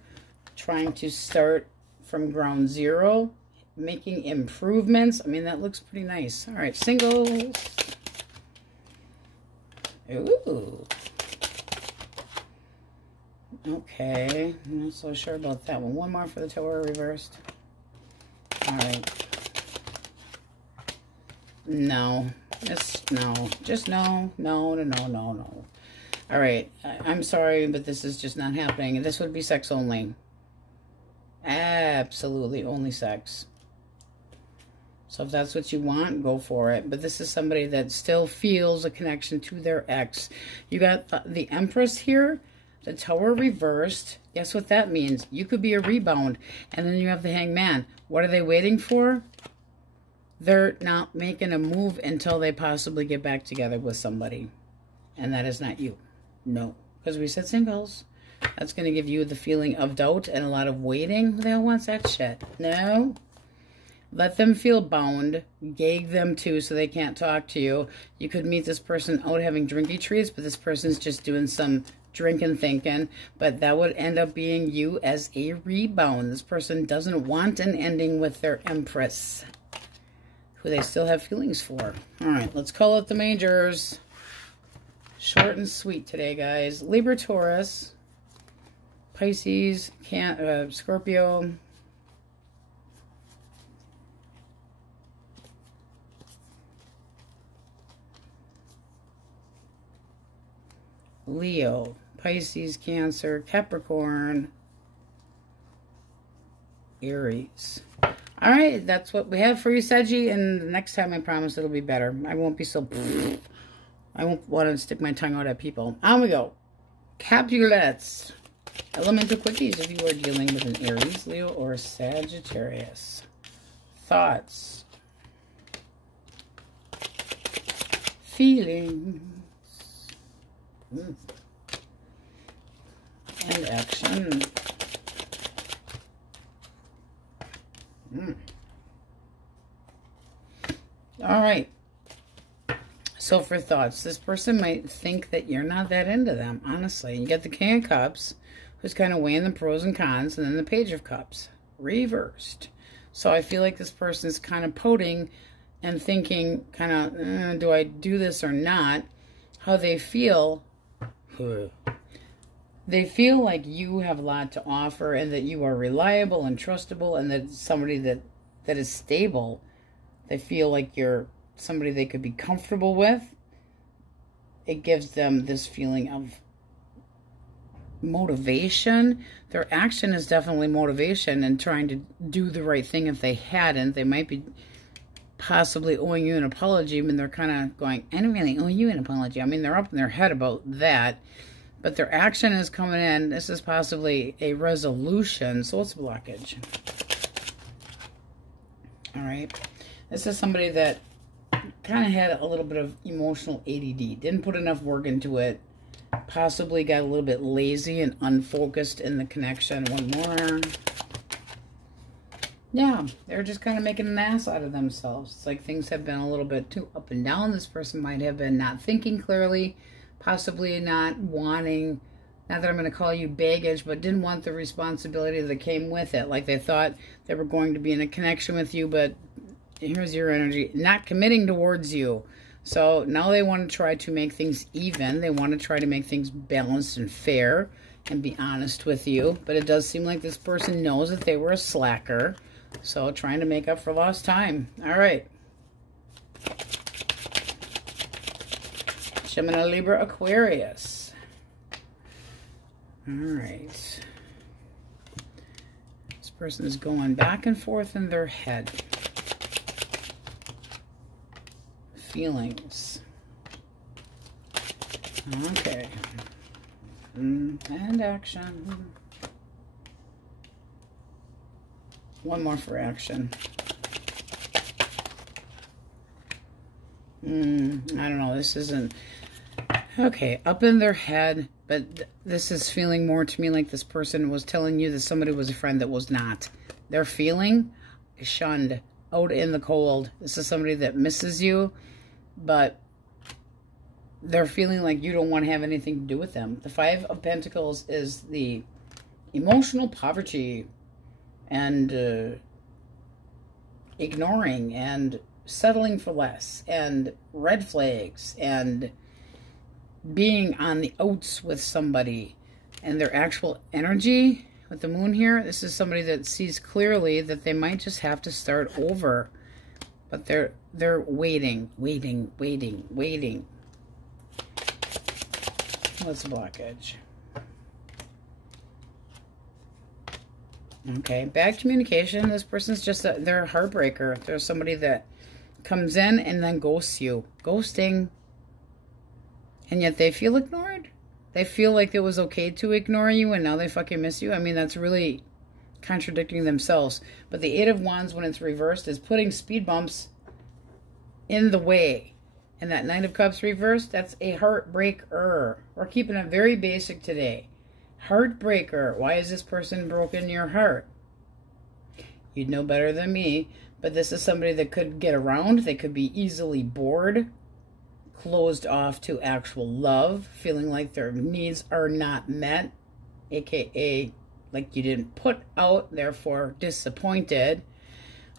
trying to start from ground zero, making improvements. I mean, that looks pretty nice. All right, singles. Ooh. Okay, I'm not so sure about that one. One more for the Tower reversed. All right. No. Just no. Just no. No, no, no, no, no. All right. I'm sorry, but this is just not happening. This would be sex only. Absolutely only sex. So if that's what you want, go for it. But this is somebody that still feels a connection to their ex. You got the Empress here. The Tower reversed. Guess what that means? You could be a rebound. And then you have the Hangman. What are they waiting for? They're not making a move until they possibly get back together with somebody. And that is not you. No. Because we said singles. That's going to give you the feeling of doubt and a lot of waiting. Who the hell wants that shit? No. Let them feel bound. Gag them too so they can't talk to you. You could meet this person out having drinky treats, but this person's just doing some drinking thinking. But that would end up being you as a rebound. This person doesn't want an ending with their Empress, who they still have feelings for. All right, let's call out the majors. Short and sweet today, guys. Libra, Taurus, Pisces, Scorpio, Leo, Pisces, Cancer, Capricorn, Aries. All right, that's what we have for you, Saggy. And the next time, I promise it'll be better. I won't be so... I won't want to stick my tongue out at people. On we go. Capulets. Elemental quickies if you are dealing with an Aries, Leo, or Sagittarius. Thoughts. Feelings. And action. All right. So for thoughts, this person might think that you're not that into them, honestly. You get the King of Cups, who's kind of weighing the pros and cons, and then the Page of Cups, reversed. So I feel like this person is kind of pouting and thinking, kind of, do I do this or not? How they feel. They feel like you have a lot to offer and that you are reliable and trustable and that somebody that is stable. They feel like you're somebody they could be comfortable with. It gives them this feeling of motivation. Their action is definitely motivation and trying to do the right thing. If they hadn't, they might be possibly owing you an apology. I mean, they're kind of going, I don't really owe you an apology. I mean, they're up in their head about that. But their action is coming in. This is possibly a resolution. So it's a blockage. All right. This is somebody that kind of had a little bit of emotional ADD. Didn't put enough work into it. Possibly got a little bit lazy and unfocused in the connection. One more. Yeah, they're just kind of making an ass out of themselves. It's like things have been a little bit too up and down. This person might have been not thinking clearly. Possibly not wanting, not that I'm going to call you baggage, but didn't want the responsibility that came with it. Like they thought they were going to be in a connection with you, but here's your energy, not committing towards you. So now they want to try to make things even. They want to try to make things balanced and fair and be honest with you. But it does seem like this person knows that they were a slacker. So trying to make up for lost time. All right. Gemini, Libra, Aquarius. All right. This person is going back and forth in their head. Feelings. Okay. And action. One more for action. I don't know. This isn't... Okay, up in their head, but this is feeling more to me like this person was telling you that somebody was a friend that was not. They're feeling shunned, out in the cold. This is somebody that misses you, but they're feeling like you don't want to have anything to do with them. The Five of Pentacles is the emotional poverty and ignoring and settling for less and red flags and being on the outs with somebody and their actual energy with the moon here. This is somebody that sees clearly that they might just have to start over, but they're waiting. What's the blockage? Okay, bad communication. This person's just they're a heartbreaker. There's somebody that comes in and then ghosts you. Ghosting. And yet they feel ignored. They feel like it was okay to ignore you and now they fucking miss you. I mean, that's really contradicting themselves. But the Eight of Wands, when it's reversed, is putting speed bumps in the way. And that Knight of Cups reversed, that's a heartbreaker. We're keeping it very basic today. Heartbreaker. Why is this person broken your heart? You'd know better than me. But this is somebody that could get around. They could be easily bored. Closed off to actual love, feeling like their needs are not met, aka like you didn't put out, therefore disappointed.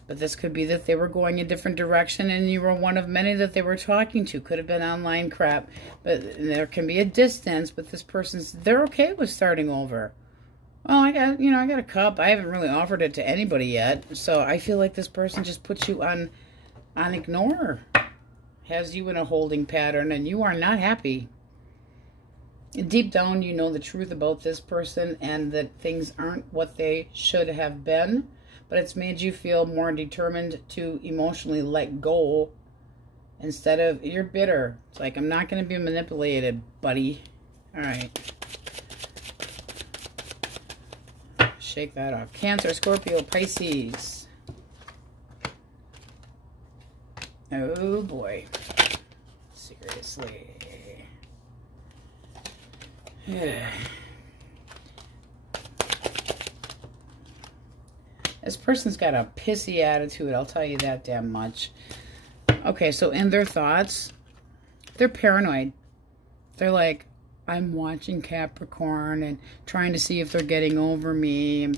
But this could be that they were going a different direction and you were one of many that they were talking to. Could have been online crap, but there can be a distance. But this person's, they're okay with starting over. Well, I got a cup. I haven't really offered it to anybody yet, so I feel like this person just puts you on ignore. Has you in a holding pattern and you are not happy. Deep down, you know the truth about this person and that things aren't what they should have been. but it's made you feel more determined to emotionally let go instead of, you're bitter. It's like, I'm not going to be manipulated, buddy. All right. Shake that off. Cancer, Scorpio, Pisces. Oh boy. Seriously. Yeah. This person's got a pissy attitude, I'll tell you that damn much. Okay, so in their thoughts, they're paranoid. They're like, I'm watching Capricorn and trying to see if they're getting over me.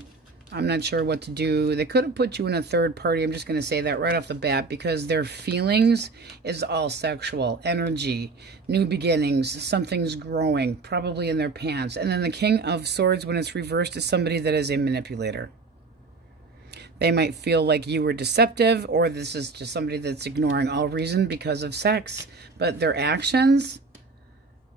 I'm not sure what to do. They could have put you in a third party. I'm just going to say that right off the bat, because their feelings is all sexual energy, new beginnings, something's growing, probably in their pants. And then the King of Swords, when it's reversed, is somebody that is a manipulator. They might feel like you were deceptive, or this is just somebody that's ignoring all reason because of sex. But their actions,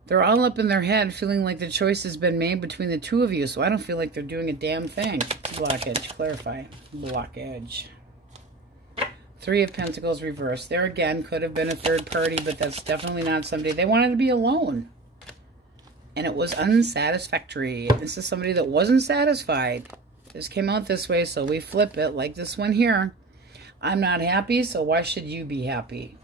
they're all up in their head feeling like the choice has been made between the two of you. So I don't feel like they're doing a damn thing. Blockage. Clarify. Blockage. Three of Pentacles reversed. There again could have been a third party, but that's definitely not somebody. They wanted to be alone. And it was unsatisfactory. This is somebody that wasn't satisfied. This came out this way, so we flip it like this one here. I'm not happy, so why should you be happy?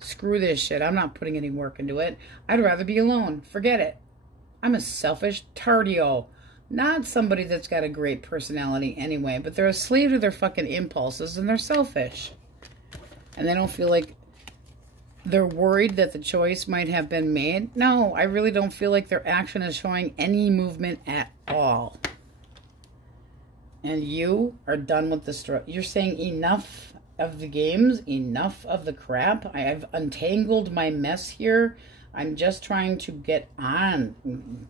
Screw this shit. I'm not putting any work into it. I'd rather be alone. Forget it. I'm a selfish tardio. Not somebody that's got a great personality anyway, but they're a slave to their fucking impulses, and they're selfish. And they don't feel like they're worried that the choice might have been made. No, I really don't feel like their action is showing any movement at all. And you are done with the struggle. You're saying enough of the games, enough of the crap. I have untangled my mess here. I'm just trying to get on,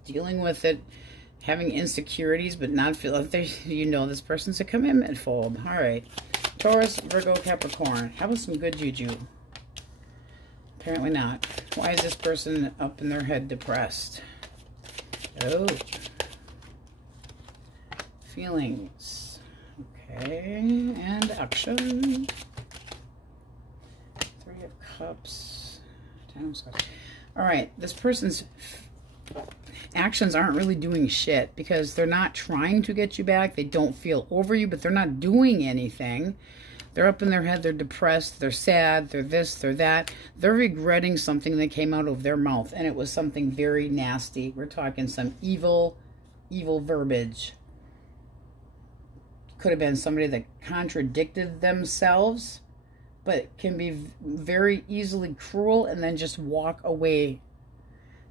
dealing with it, having insecurities, but not feel like they, you know, this person's a commitment phobe. All right. Taurus, Virgo, Capricorn. How about some good juju? Apparently not. Why is this person up in their head depressed? Oh. Feelings. Okay, and action. Three of Cups. Ten of Cups. All right, this person's actions aren't really doing shit because they're not trying to get you back. They don't feel over you, but they're not doing anything. They're up in their head. They're depressed. They're sad. They're this. They're that. They're regretting something that came out of their mouth, and it was something very nasty. We're talking some evil, evil verbiage. Could have been somebody that contradicted themselves, but can be very easily cruel and then just walk away.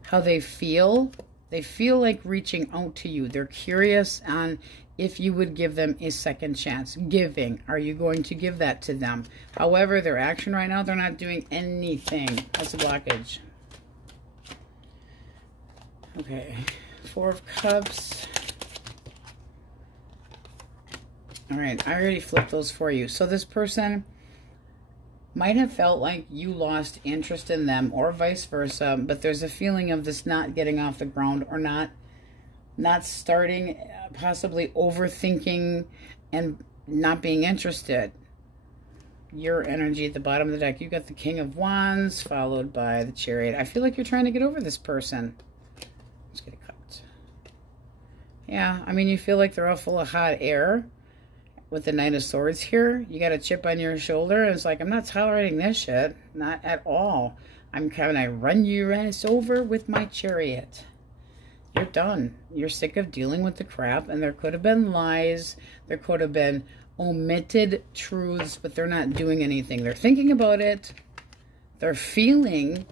How they feel like reaching out to you. They're curious on if you would give them a second chance. Giving. Are you going to give that to them? However, their action right now, they're not doing anything. That's a blockage. Okay. Four of Cups. All right, I already flipped those for you. So this person might have felt like you lost interest in them or vice versa, but there's a feeling of this not getting off the ground or not starting, possibly overthinking and not being interested. Your energy at the bottom of the deck, you got the King of Wands followed by the Chariot. I feel like you're trying to get over this person. Let's get it cut. Yeah, I mean, you feel like they're all full of hot air. With the Knight of Swords here, you got a chip on your shoulder, and it's like, I'm not tolerating this shit. Not at all. I'm kind of run your ass over with my Chariot. You're done. You're sick of dealing with the crap, and there could have been lies. There could have been omitted truths, but they're not doing anything. They're thinking about it. They're feeling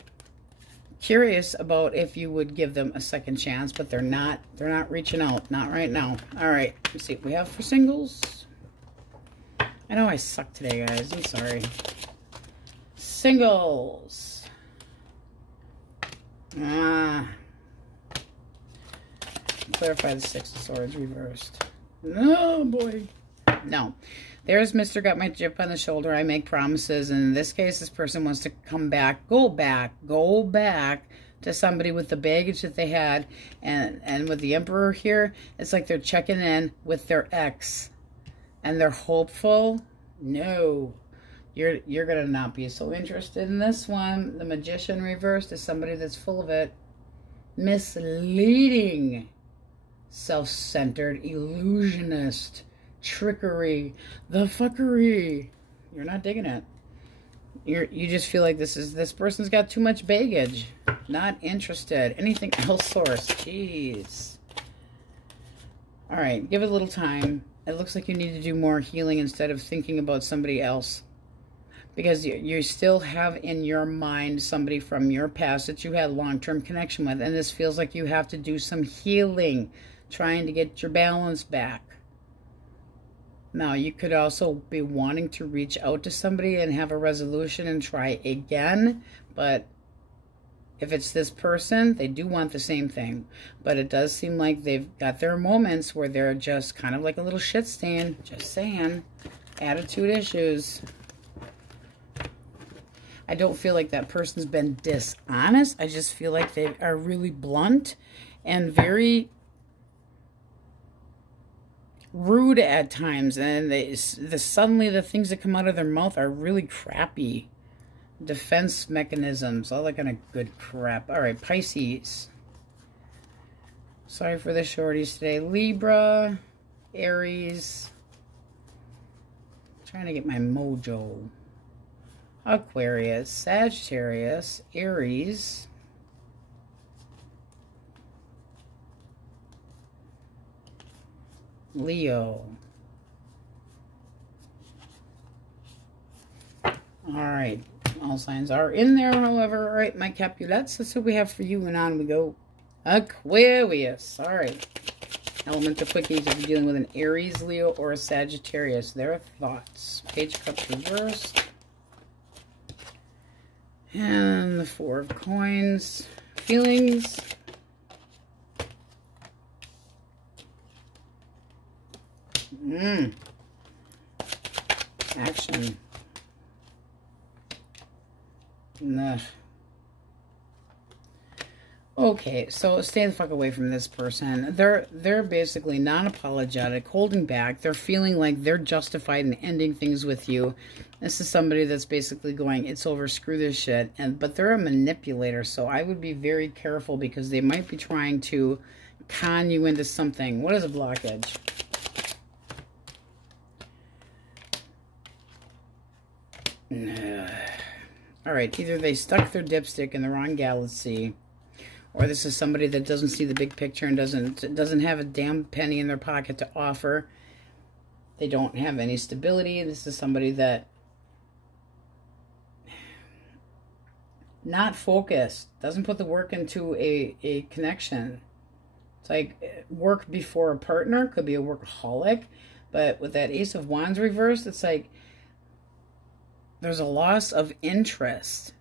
curious about if you would give them a second chance, but they're not reaching out. Not right now. All right. Let's see what we have for singles. I know I suck today, guys. I'm sorry. Singles. Clarify the Six of Swords reversed. No, boy. No. There's Mr. Got my chip on the shoulder. I make promises. And in this case, this person wants to come back. Go back to somebody with the baggage that they had. And with the Emperor here, it's like they're checking in with their ex. and they're hopeful, no. You're going to not be so interested in this one. The Magician reversed is somebody that's full of it. Misleading, self-centered, illusionist, trickery, the fuckery. You're not digging it. You just feel like this person's got too much baggage. Not interested. Anything else, source? Jeez. All right, give it a little time. It looks like you need to do more healing instead of thinking about somebody else. Because you still have in your mind somebody from your past that you had long-term connection with. And this feels like you have to do some healing, trying to get your balance back. Now, you could also be wanting to reach out to somebody and have a resolution and try again. But if it's this person, they do want the same thing. But it does seem like they've got their moments where they're just kind of like a little shit stain. Just saying. Attitude issues. I don't feel like that person's been dishonest. I just feel like they are really blunt and very rude at times. And suddenly the things that come out of their mouth are really crappy. Defense mechanisms, all that kind of good crap. All right, Pisces. Sorry for the shorties today. Libra, Aries. Trying to get my mojo. Aquarius, Sagittarius, Aries, Leo. All right, all signs are in there, however. All right, my Capulets, that's what we have for you, and on we go. Aquarius. All right. Element of Quickies if you're dealing with an Aries, Leo, or a Sagittarius. Their thoughts. Page of Cups reversed. And the Four of Coins. Feelings. Action. Ugh. Okay, so stay the fuck away from this person. They're basically non-apologetic, holding back. They're feeling like they're justified in ending things with you. This is somebody that's basically going, it's over, screw this shit. But they're a manipulator, so I would be very careful because they might be trying to con you into something. What is a blockage? All right, either they stuck their dipstick in the wrong galaxy, or this is somebody that doesn't see the big picture and doesn't have a damn penny in their pocket to offer. They don't have any stability. This is somebody that not focused, doesn't put the work into a connection. It's like work before a partner, could be a workaholic, but with that Ace of Wands reversed, it's like there's a loss of interest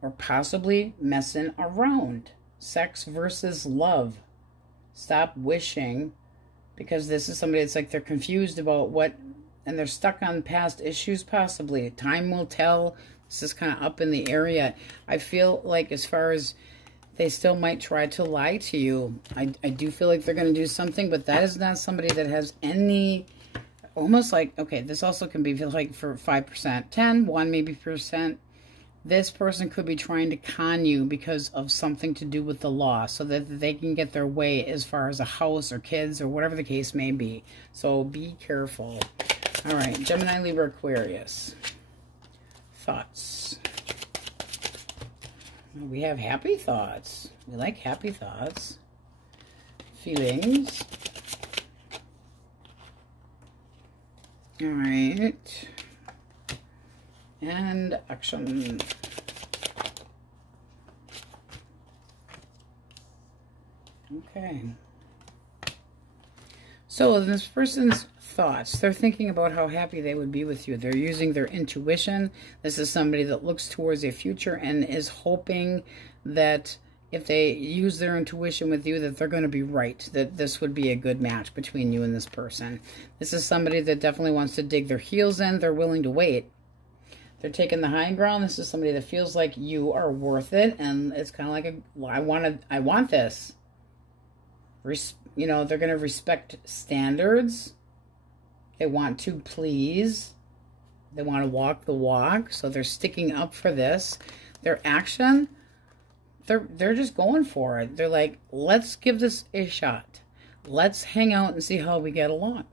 or possibly messing around. Sex versus love. Stop wishing, because this is somebody that's like they're confused about what, and they're stuck on past issues possibly. Time will tell. This is kind of up in the air yet. I feel like as far as they still might try to lie to you. I do feel like they're going to do something, but that is not somebody that has any, almost like, okay, this also can be like for 5%, 10, 1 maybe percent. This person could be trying to con you because of something to do with the law so that they can get their way as far as a house or kids or whatever the case may be. So be careful. All right, Gemini, Libra, Aquarius. Thoughts. We have happy thoughts. We like happy thoughts. Feelings. All right. And action. Okay. So this person's thoughts, they're thinking about how happy they would be with you. They're using their intuition. This is somebody that looks towards a future and is hoping that if they use their intuition with you, that they're going to be right, that this would be a good match between you and this person. This is somebody that definitely wants to dig their heels in. They're willing to wait. They're taking the high ground. This is somebody that feels like you are worth it, and it's kind of like I want this. You know, they're going to respect standards. They want to please. They want to walk the walk. So they're sticking up for this. Their action, they're just going for it. They're like, let's give this a shot. Let's hang out and see how we get along.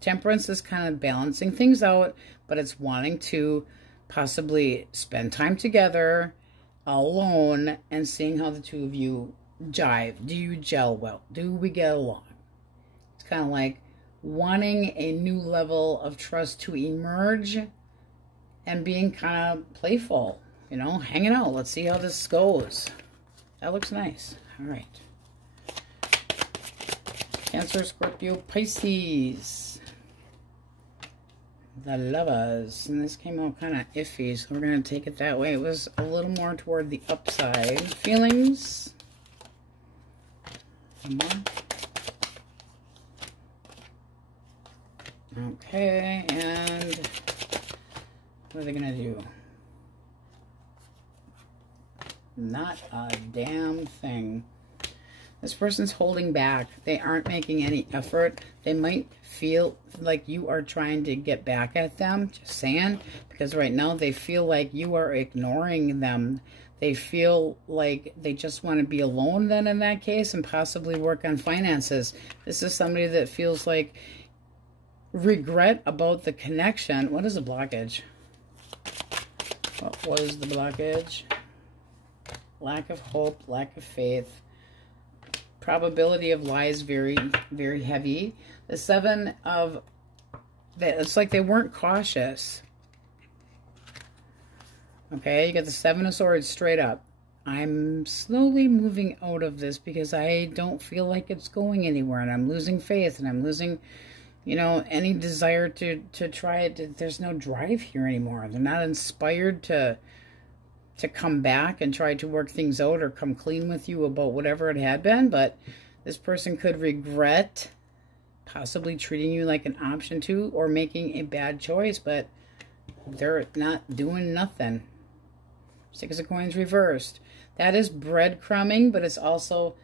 Temperance is kind of balancing things out, but it's wanting to possibly spend time together, alone, and seeing how the two of you jive. Do you gel well? Do we get along? It's kind of like wanting a new level of trust to emerge and being kind of playful, you know, hanging out. Let's see how this goes. That looks nice. All right. Cancer, Scorpio, Pisces. The Lovers. And this came out kind of iffy, so we're going to take it that way. It was a little more toward the upside. Feelings. One more. Okay, and what are they going to do? Not a damn thing. This person's holding back. They aren't making any effort. They might feel like you are trying to get back at them. Just saying. Because right now they feel like you are ignoring them. They feel like they just want to be alone then in that case and possibly work on finances. This is somebody that feels like regret about the connection. What is the blockage? What was the blockage? Lack of hope, lack of faith. Probability of lies very, very heavy. The Seven of, it's like they weren't cautious. Okay, you got the Seven of Swords straight up. I'm slowly moving out of this because I don't feel like it's going anywhere, and I'm losing faith, and I'm losing, you know, any desire to try it. There's no drive here anymore. They're not inspired to come back and try to work things out or come clean with you about whatever it had been. But this person could regret possibly treating you like an option to or making a bad choice, but they're not doing nothing. Six of Coins reversed. That is breadcrumbing, but it's also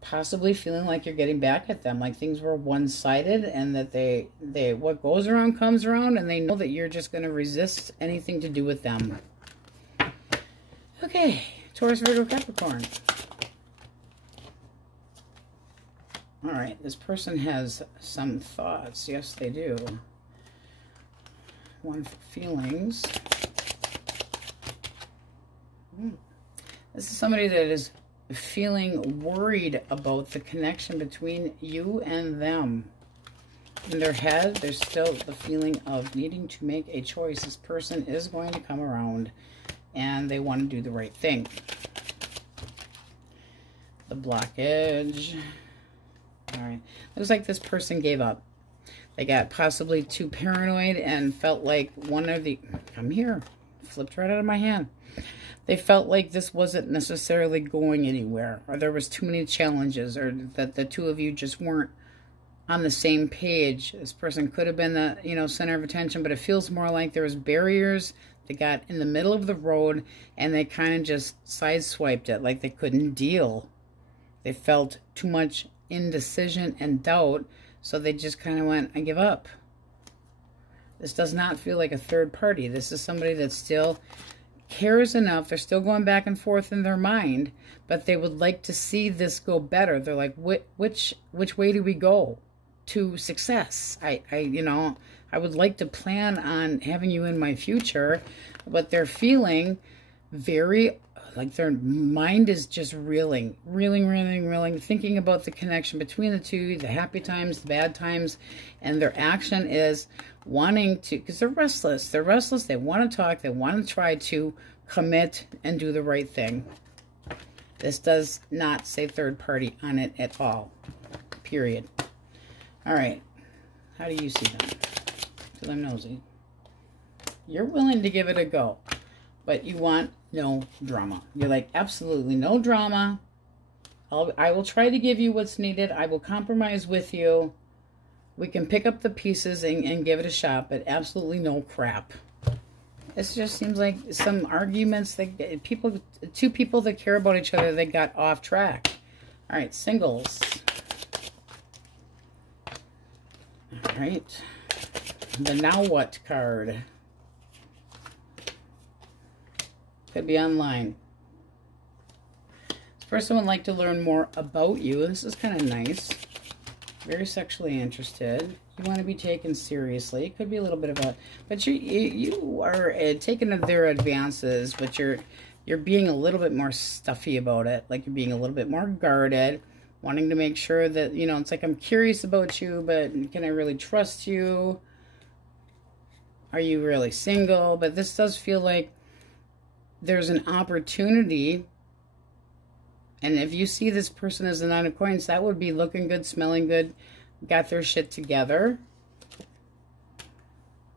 possibly feeling like you're getting back at them, like things were one-sided, and that they what goes around comes around, and they know that you're just going to resist anything to do with them. Okay, Taurus, Virgo, Capricorn. All right, this person has some thoughts. Yes, they do. One for feelings. This is somebody that is feeling worried about the connection between you and them. In their head, there's still the feeling of needing to make a choice. This person is going to come around, and they want to do the right thing. The blockage. All right. Looks like this person gave up. They got possibly too paranoid and felt like one of the... Come here. Flipped right out of my hand. They felt like this wasn't necessarily going anywhere, or there was too many challenges, or that the two of you just weren't on the same page. This person could have been the, you know, center of attention, but it feels more like there was barriers. They got in the middle of the road and they kind of just sideswiped it, like they couldn't deal. They felt too much indecision and doubt, so they just kind of went, I give up. This does not feel like a third party. This is somebody that still cares enough. They're still going back and forth in their mind, but they would like to see this go better. They're like, which way do we go to success? You know, I would like to plan on having you in my future, but they're feeling very, like their mind is just reeling, thinking about the connection between the two, the happy times, the bad times, and their action is wanting to, because they're restless. They're restless. They want to talk. They want to try to commit and do the right thing. This does not say third party on it at all. Period. All right. How do you see them? Because I'm nosy. You're willing to give it a go, but you want no drama. You're like, absolutely no drama. I will try to give you what's needed. I will compromise with you. We can pick up the pieces and give it a shot, but absolutely no crap. This just seems like some arguments that two people that care about each other, they got off track. All right, singles. All right. The Now What card. Could be online. This person would like to learn more about you. This is kind of nice. Very sexually interested. You want to be taken seriously. It could be a little bit of a... But you are taking their advances, but you're being a little bit more stuffy about it. Like you're being a little bit more guarded. Wanting to make sure that, you know, it's like I'm curious about you, but can I really trust you? Are you really single? But this does feel like there's an opportunity. And if you see this person as a Nine of Coins, that would be looking good, smelling good, got their shit together.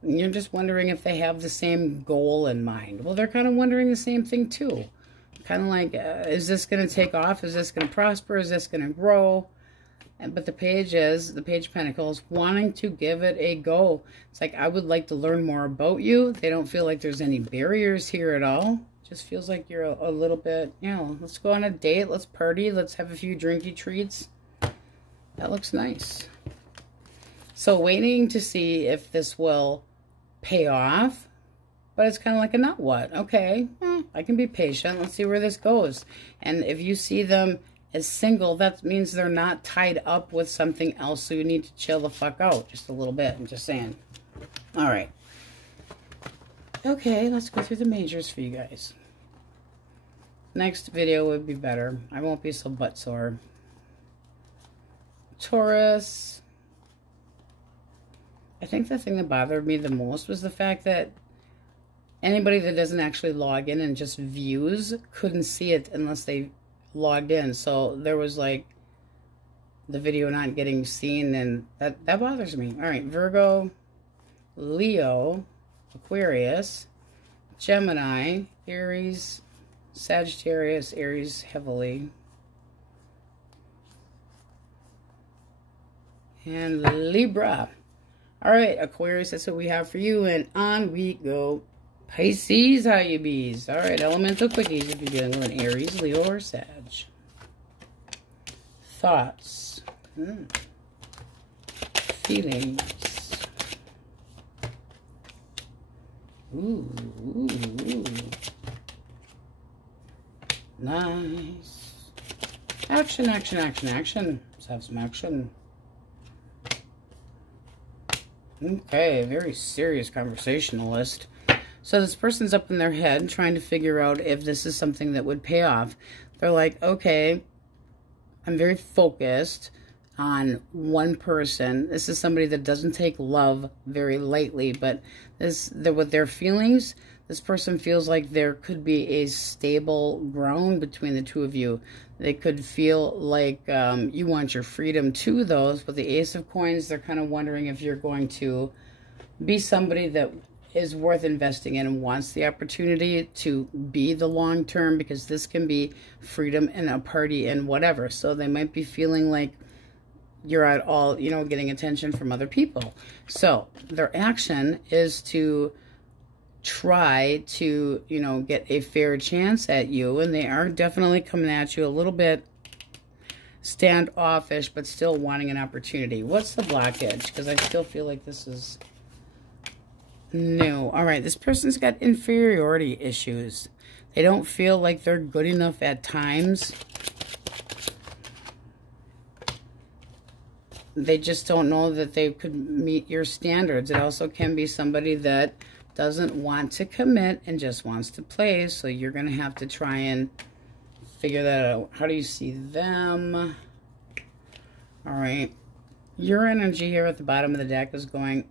And you're just wondering if they have the same goal in mind. Well, they're kind of wondering the same thing too. Kind of like, is this going to take off? Is this going to prosper? Is this going to grow? But the Page of Pentacles, wanting to give it a go. It's like, I would like to learn more about you. They don't feel like there's any barriers here at all. Just feels like you're a little bit, you know, let's go on a date. Let's party. Let's have a few drinky treats. That looks nice. So waiting to see if this will pay off. But it's kind of like a not what. Okay, I can be patient. Let's see where this goes. And if you see them as single, that means they're not tied up with something else. So you need to chill the fuck out just a little bit. I'm just saying. All right. Okay, let's go through the majors for you guys. Next video would be better. I won't be so butt sore. Taurus. I think the thing that bothered me the most was the fact that anybody that doesn't actually log in and just views couldn't see it unless they logged in. So there was like the video not getting seen, and that bothers me. All right, Virgo, Leo, Aquarius, Gemini, Aries, Sagittarius, Aries heavily, and Libra. All right, Aquarius, that's what we have for you, and on we go. Pisces, how you bees? All right, elemental quickies if you're dealing with an Aries, Leo, or Sag. Thoughts. Feelings. Ooh, ooh, ooh. Nice. Action, action, action, action. Let's have some action. Okay, very serious conversationalist. So this person's up in their head trying to figure out if this is something that would pay off. They're like, okay, I'm very focused on one person. This is somebody that doesn't take love very lightly, but with their feelings, this person feels like there could be a stable ground between the two of you. They could feel like you want your freedom too, though. With the Ace of Coins, they're kind of wondering if you're going to be somebody that is worth investing in and wants the opportunity to be the long term, because this can be freedom and a party and whatever. So they might be feeling like you're at all, you know, getting attention from other people. So their action is to try to, you know, get a fair chance at you, and they are definitely coming at you a little bit standoffish, but still wanting an opportunity. What's the blockage? Because I still feel like this is new. All right, this person's got inferiority issues. They don't feel like they're good enough at times. They just don't know that they could meet your standards. It also can be somebody that doesn't want to commit and just wants to play, so you're going to have to try and figure that out. How do you see them? All right. Your energy here at the bottom of the deck is going,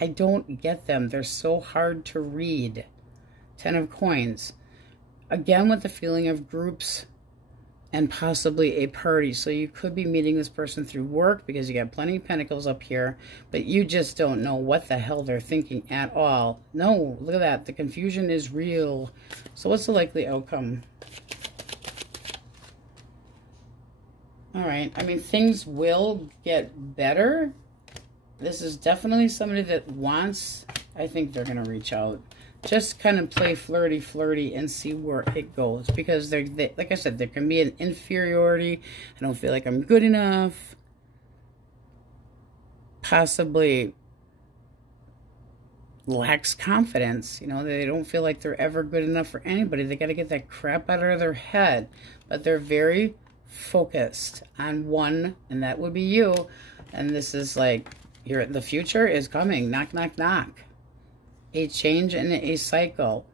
I don't get them. They're so hard to read. 10 of Coins. Again, with the feeling of groups and possibly a party. So you could be meeting this person through work because you got plenty of pentacles up here, but you just don't know what the hell they're thinking at all. No, look at that. The confusion is real. So what's the likely outcome? All right. I mean, things will get better. This is definitely somebody that wants, I think they're going to reach out. Just kind of play flirty and see where it goes. Because, like I said, there can be an inferiority. I don't feel like I'm good enough. Possibly lacks confidence. You know, they don't feel like they're ever good enough for anybody. They got to get that crap out of their head. But they're very focused on one, and that would be you. And this is like, the future is coming. Knock, knock, knock. A change and a cycle.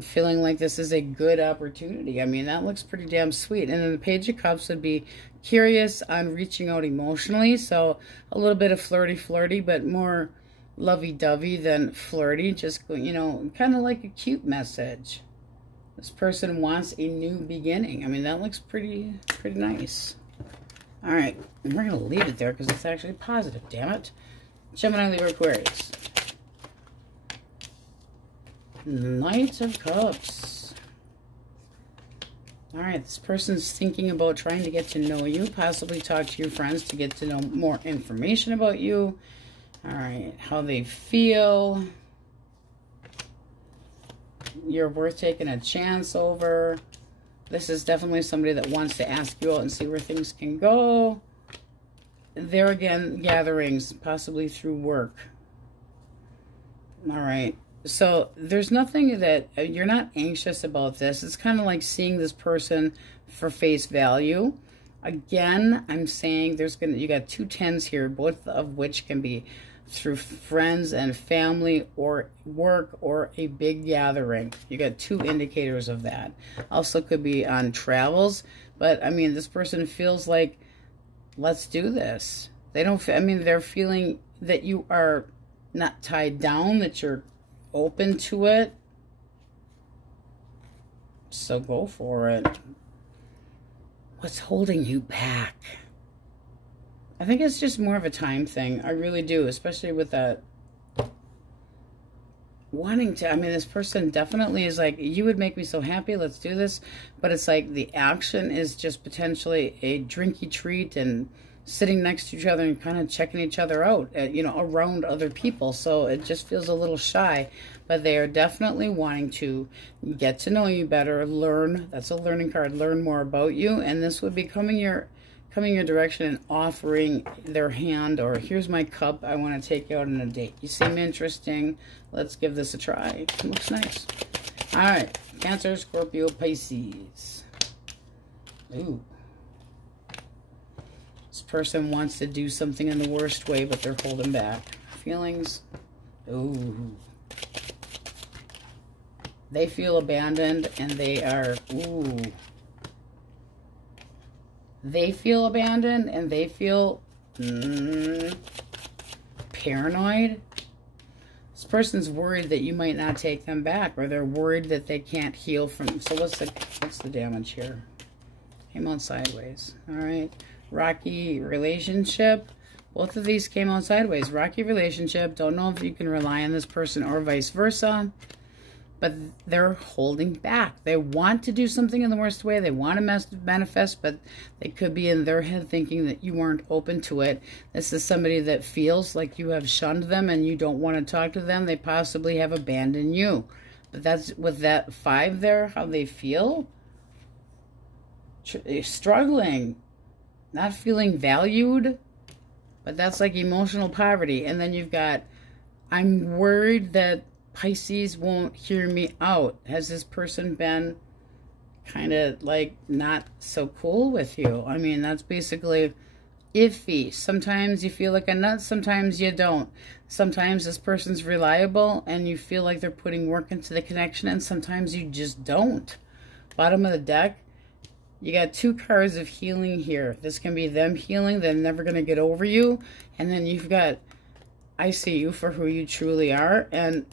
Feeling like this is a good opportunity. I mean, that looks pretty damn sweet. And then the Page of Cups would be curious on reaching out emotionally. So a little bit of flirty, but more lovey-dovey than flirty. Just, you know, kind of like a cute message. This person wants a new beginning. I mean, that looks pretty nice. All right, and we're going to leave it there because it's actually positive, damn it. Gemini, Libra, Aquarius. Knight of Cups. All right, this person's thinking about trying to get to know you, possibly talk to your friends to get to know more information about you. All right, how they feel. You're worth taking a chance over. This is definitely somebody that wants to ask you out and see where things can go. There again, gatherings, possibly through work. All right. So there's nothing that, you're not anxious about this. It's kind of like seeing this person for face value. Again, I'm saying you got 2 10s here, both of which can be through friends and family or work or a big gathering. You got 2 indicators of that. Also could be on travels, but I mean, this person feels like, let's do this. They don't, I mean, they're feeling that you are not tied down, that you're open to it. So go for it. What's holding you back? I think it's just more of a time thing. I really do, especially with that wanting to. I mean, this person definitely is like, you would make me so happy, let's do this. But it's like the action is just potentially a drinky treat and sitting next to each other and kind of checking each other out, you know, around other people. So it just feels a little shy, but they are definitely wanting to get to know you better, learn. That's a learning card, learn more about you. And this would be coming your direction and offering their hand, or here's my cup, I want to take you out on a date. You seem interesting. Let's give this a try. It looks nice. All right, Cancer, Scorpio, Pisces. Ooh. This person wants to do something in the worst way, but they're holding back. Feelings. Ooh. They feel abandoned, and they are, ooh. They feel abandoned, and they feel paranoid. This person's worried that you might not take them back, or they're worried that they can't heal from. So what's the damage here? Came out sideways. All right. Rocky relationship. Both of these came out sideways. Rocky relationship. Don't know if you can rely on this person or vice versa. But they're holding back. They want to do something in the worst way. They want to manifest, but they could be in their head thinking that you weren't open to it. This is somebody that feels like you have shunned them and you don't want to talk to them. They possibly have abandoned you. But that's with that 5 there, how they feel. Struggling. Not feeling valued. But that's like emotional poverty. And then you've got, I'm worried that Pisces won't hear me out. Has this person been kind of like not so cool with you? I mean, that's basically iffy. Sometimes you feel like a nut, sometimes you don't. Sometimes this person's reliable and you feel like they're putting work into the connection, and sometimes you just don't. Bottom of the deck, you got 2 cards of healing here. This can be them healing, they're never going to get over you. And then you've got, I see you for who you truly are, and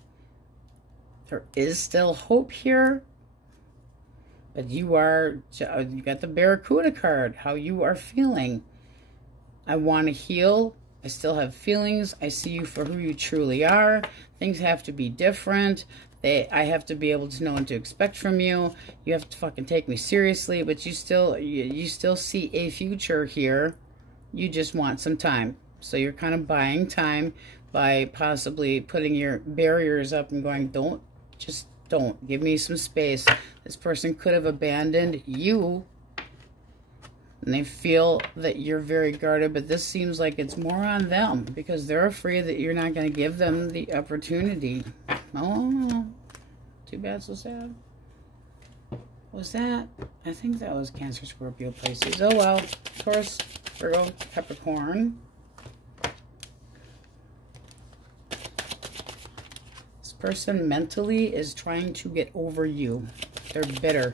there is still hope here, but you got the Barracuda card, how you are feeling. I want to heal. I still have feelings. I see you for who you truly are. Things have to be different. I have to be able to know what to expect from you. You have to fucking take me seriously, but you still see a future here. You just want some time. So you're kind of buying time by possibly putting your barriers up and going, just don't. Give me some space. This person could have abandoned you. And they feel that you're very guarded, but this seems like it's more on them because they're afraid that you're not going to give them the opportunity. Oh, too bad, so sad. Was that? I think that was Cancer, Scorpio, Pisces. Oh well. Taurus, Virgo, Capricorn. This person mentally is trying to get over you. They're bitter.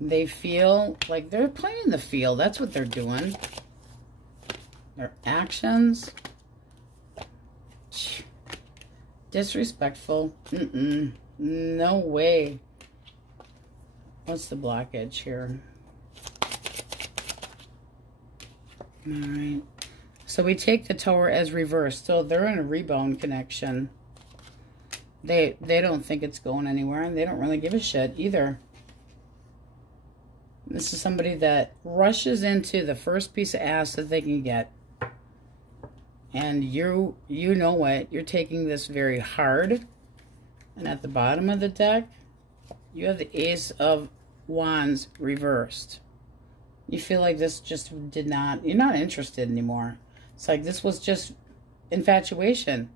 They feel like they're playing the field. That's what they're doing. Their actions. Disrespectful. No way. What's the blockage here? Alright. So we take the Tower as reversed. So they're in a rebound connection. They don't think it's going anywhere, and they don't really give a shit either. This is somebody that rushes into the first piece of ass that they can get. And you know what? You're taking this very hard. And at the bottom of the deck, you have the Ace of Wands reversed. You feel like this just did not, you're not interested anymore. It's like this was just infatuation.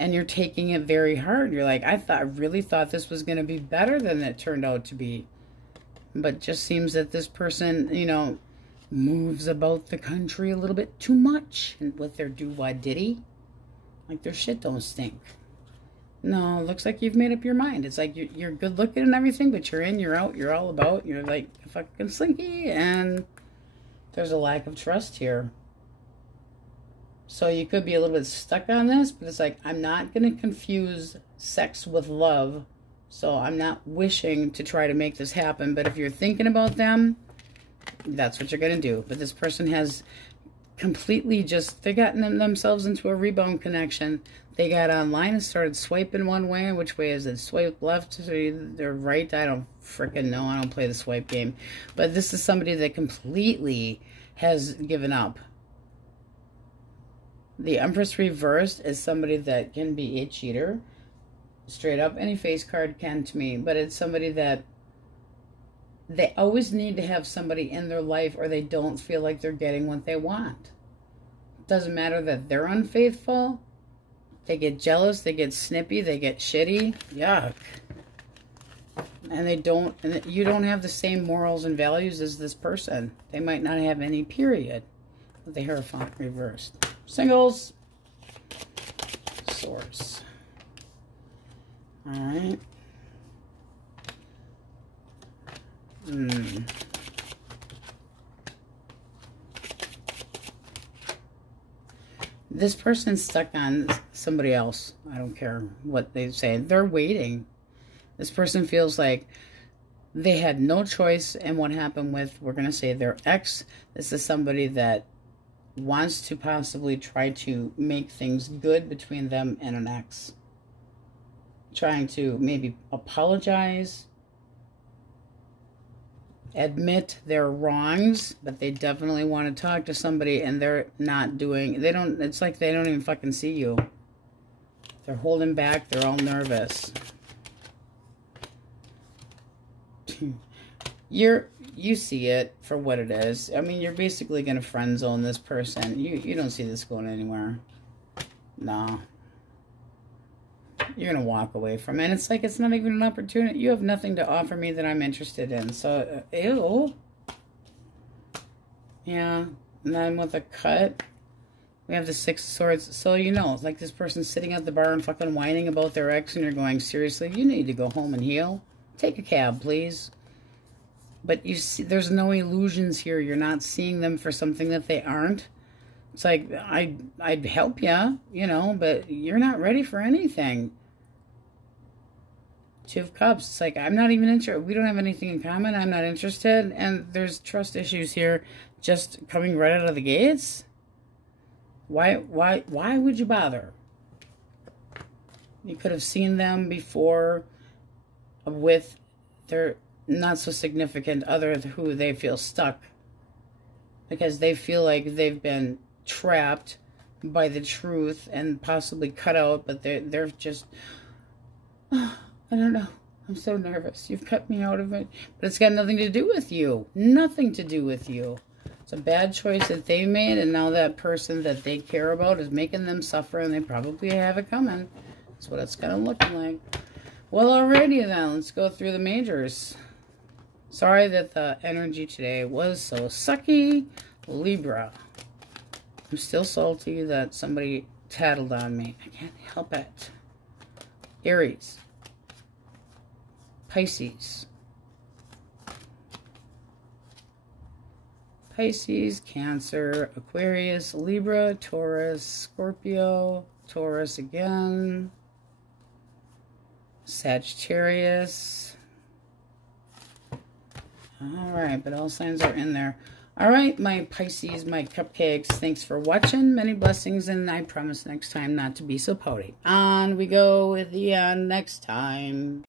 And you're taking it very hard. You're like, I really thought this was going to be better than it turned out to be. But just seems that this person, you know, moves about the country a little bit too much with their do-wah-diddy. Like their shit don't stink. No, looks like you've made up your mind. It's like you're good looking and everything, but you're in, you're out, you're all about. You're like a fucking slinky, and there's a lack of trust here. So you could be a little bit stuck on this, but it's like, I'm not going to confuse sex with love. So I'm not wishing to try to make this happen. But if you're thinking about them, that's what you're going to do. But this person has completely just, they got themselves into a rebound connection. They got online and started swiping one way. Which way is it? Swipe left or right? I don't freaking know. I don't play the swipe game. But this is somebody that completely has given up. The Empress reversed is somebody that can be a cheater. Straight up, any face card can to me. But it's somebody that they always need to have somebody in their life, or they don't feel like they're getting what they want. It doesn't matter that they're unfaithful. They get jealous, they get snippy, they get shitty. Yuck. And you don't have the same morals and values as this person. They might not have any, period. With the Hierophant reversed. Singles. Source. Alright. This person's stuck on somebody else. I don't care what they say. They're waiting. This person feels like they had no choice in what happened with, we're going to say, their ex. This is somebody that wants to possibly try to make things good between them and an ex. Trying to maybe apologize, admit their wrongs, but they definitely want to talk to somebody, and they're not doing, it's like they don't even fucking see you. They're holding back, they're all nervous. You see it for what it is. I mean, you're basically going to friend zone this person. You don't see this going anywhere. No. You're going to walk away from it. And it's like, it's not even an opportunity. You have nothing to offer me that I'm interested in. So, ew. Yeah. And then with a cut, we have the Six of Swords. So, you know, like this person's sitting at the bar and fucking whining about their ex, and you're going, seriously, you need to go home and heal. Take a cab, please. But you see, there's no illusions here. You're not seeing them for something that they aren't. It's like, I'd help you, you know, but you're not ready for anything. Two of Cups. It's like, I'm not even interested. We don't have anything in common. I'm not interested. And there's trust issues here just coming right out of the gates. Why would you bother? You could have seen them before with their not so significant other who they feel stuck. Because they feel like they've been trapped by the truth and possibly cut out, but they're just, I don't know. I'm so nervous. You've cut me out of it. But it's got nothing to do with you. Nothing to do with you. It's a bad choice that they made, and now that person that they care about is making them suffer, and they probably have it coming. That's what it's kind of looking like. Well, alrighty then. Let's go through the majors. Sorry that the energy today was so sucky. Libra. I'm still salty that somebody tattled on me. I can't help it. Aries. Pisces. Pisces, Cancer, Aquarius, Libra, Taurus, Scorpio, Taurus again, Sagittarius. All right, but all signs are in there. All right, my Pisces, my cupcakes, thanks for watching. Many blessings, and I promise next time not to be so pouty. On we go with the next time.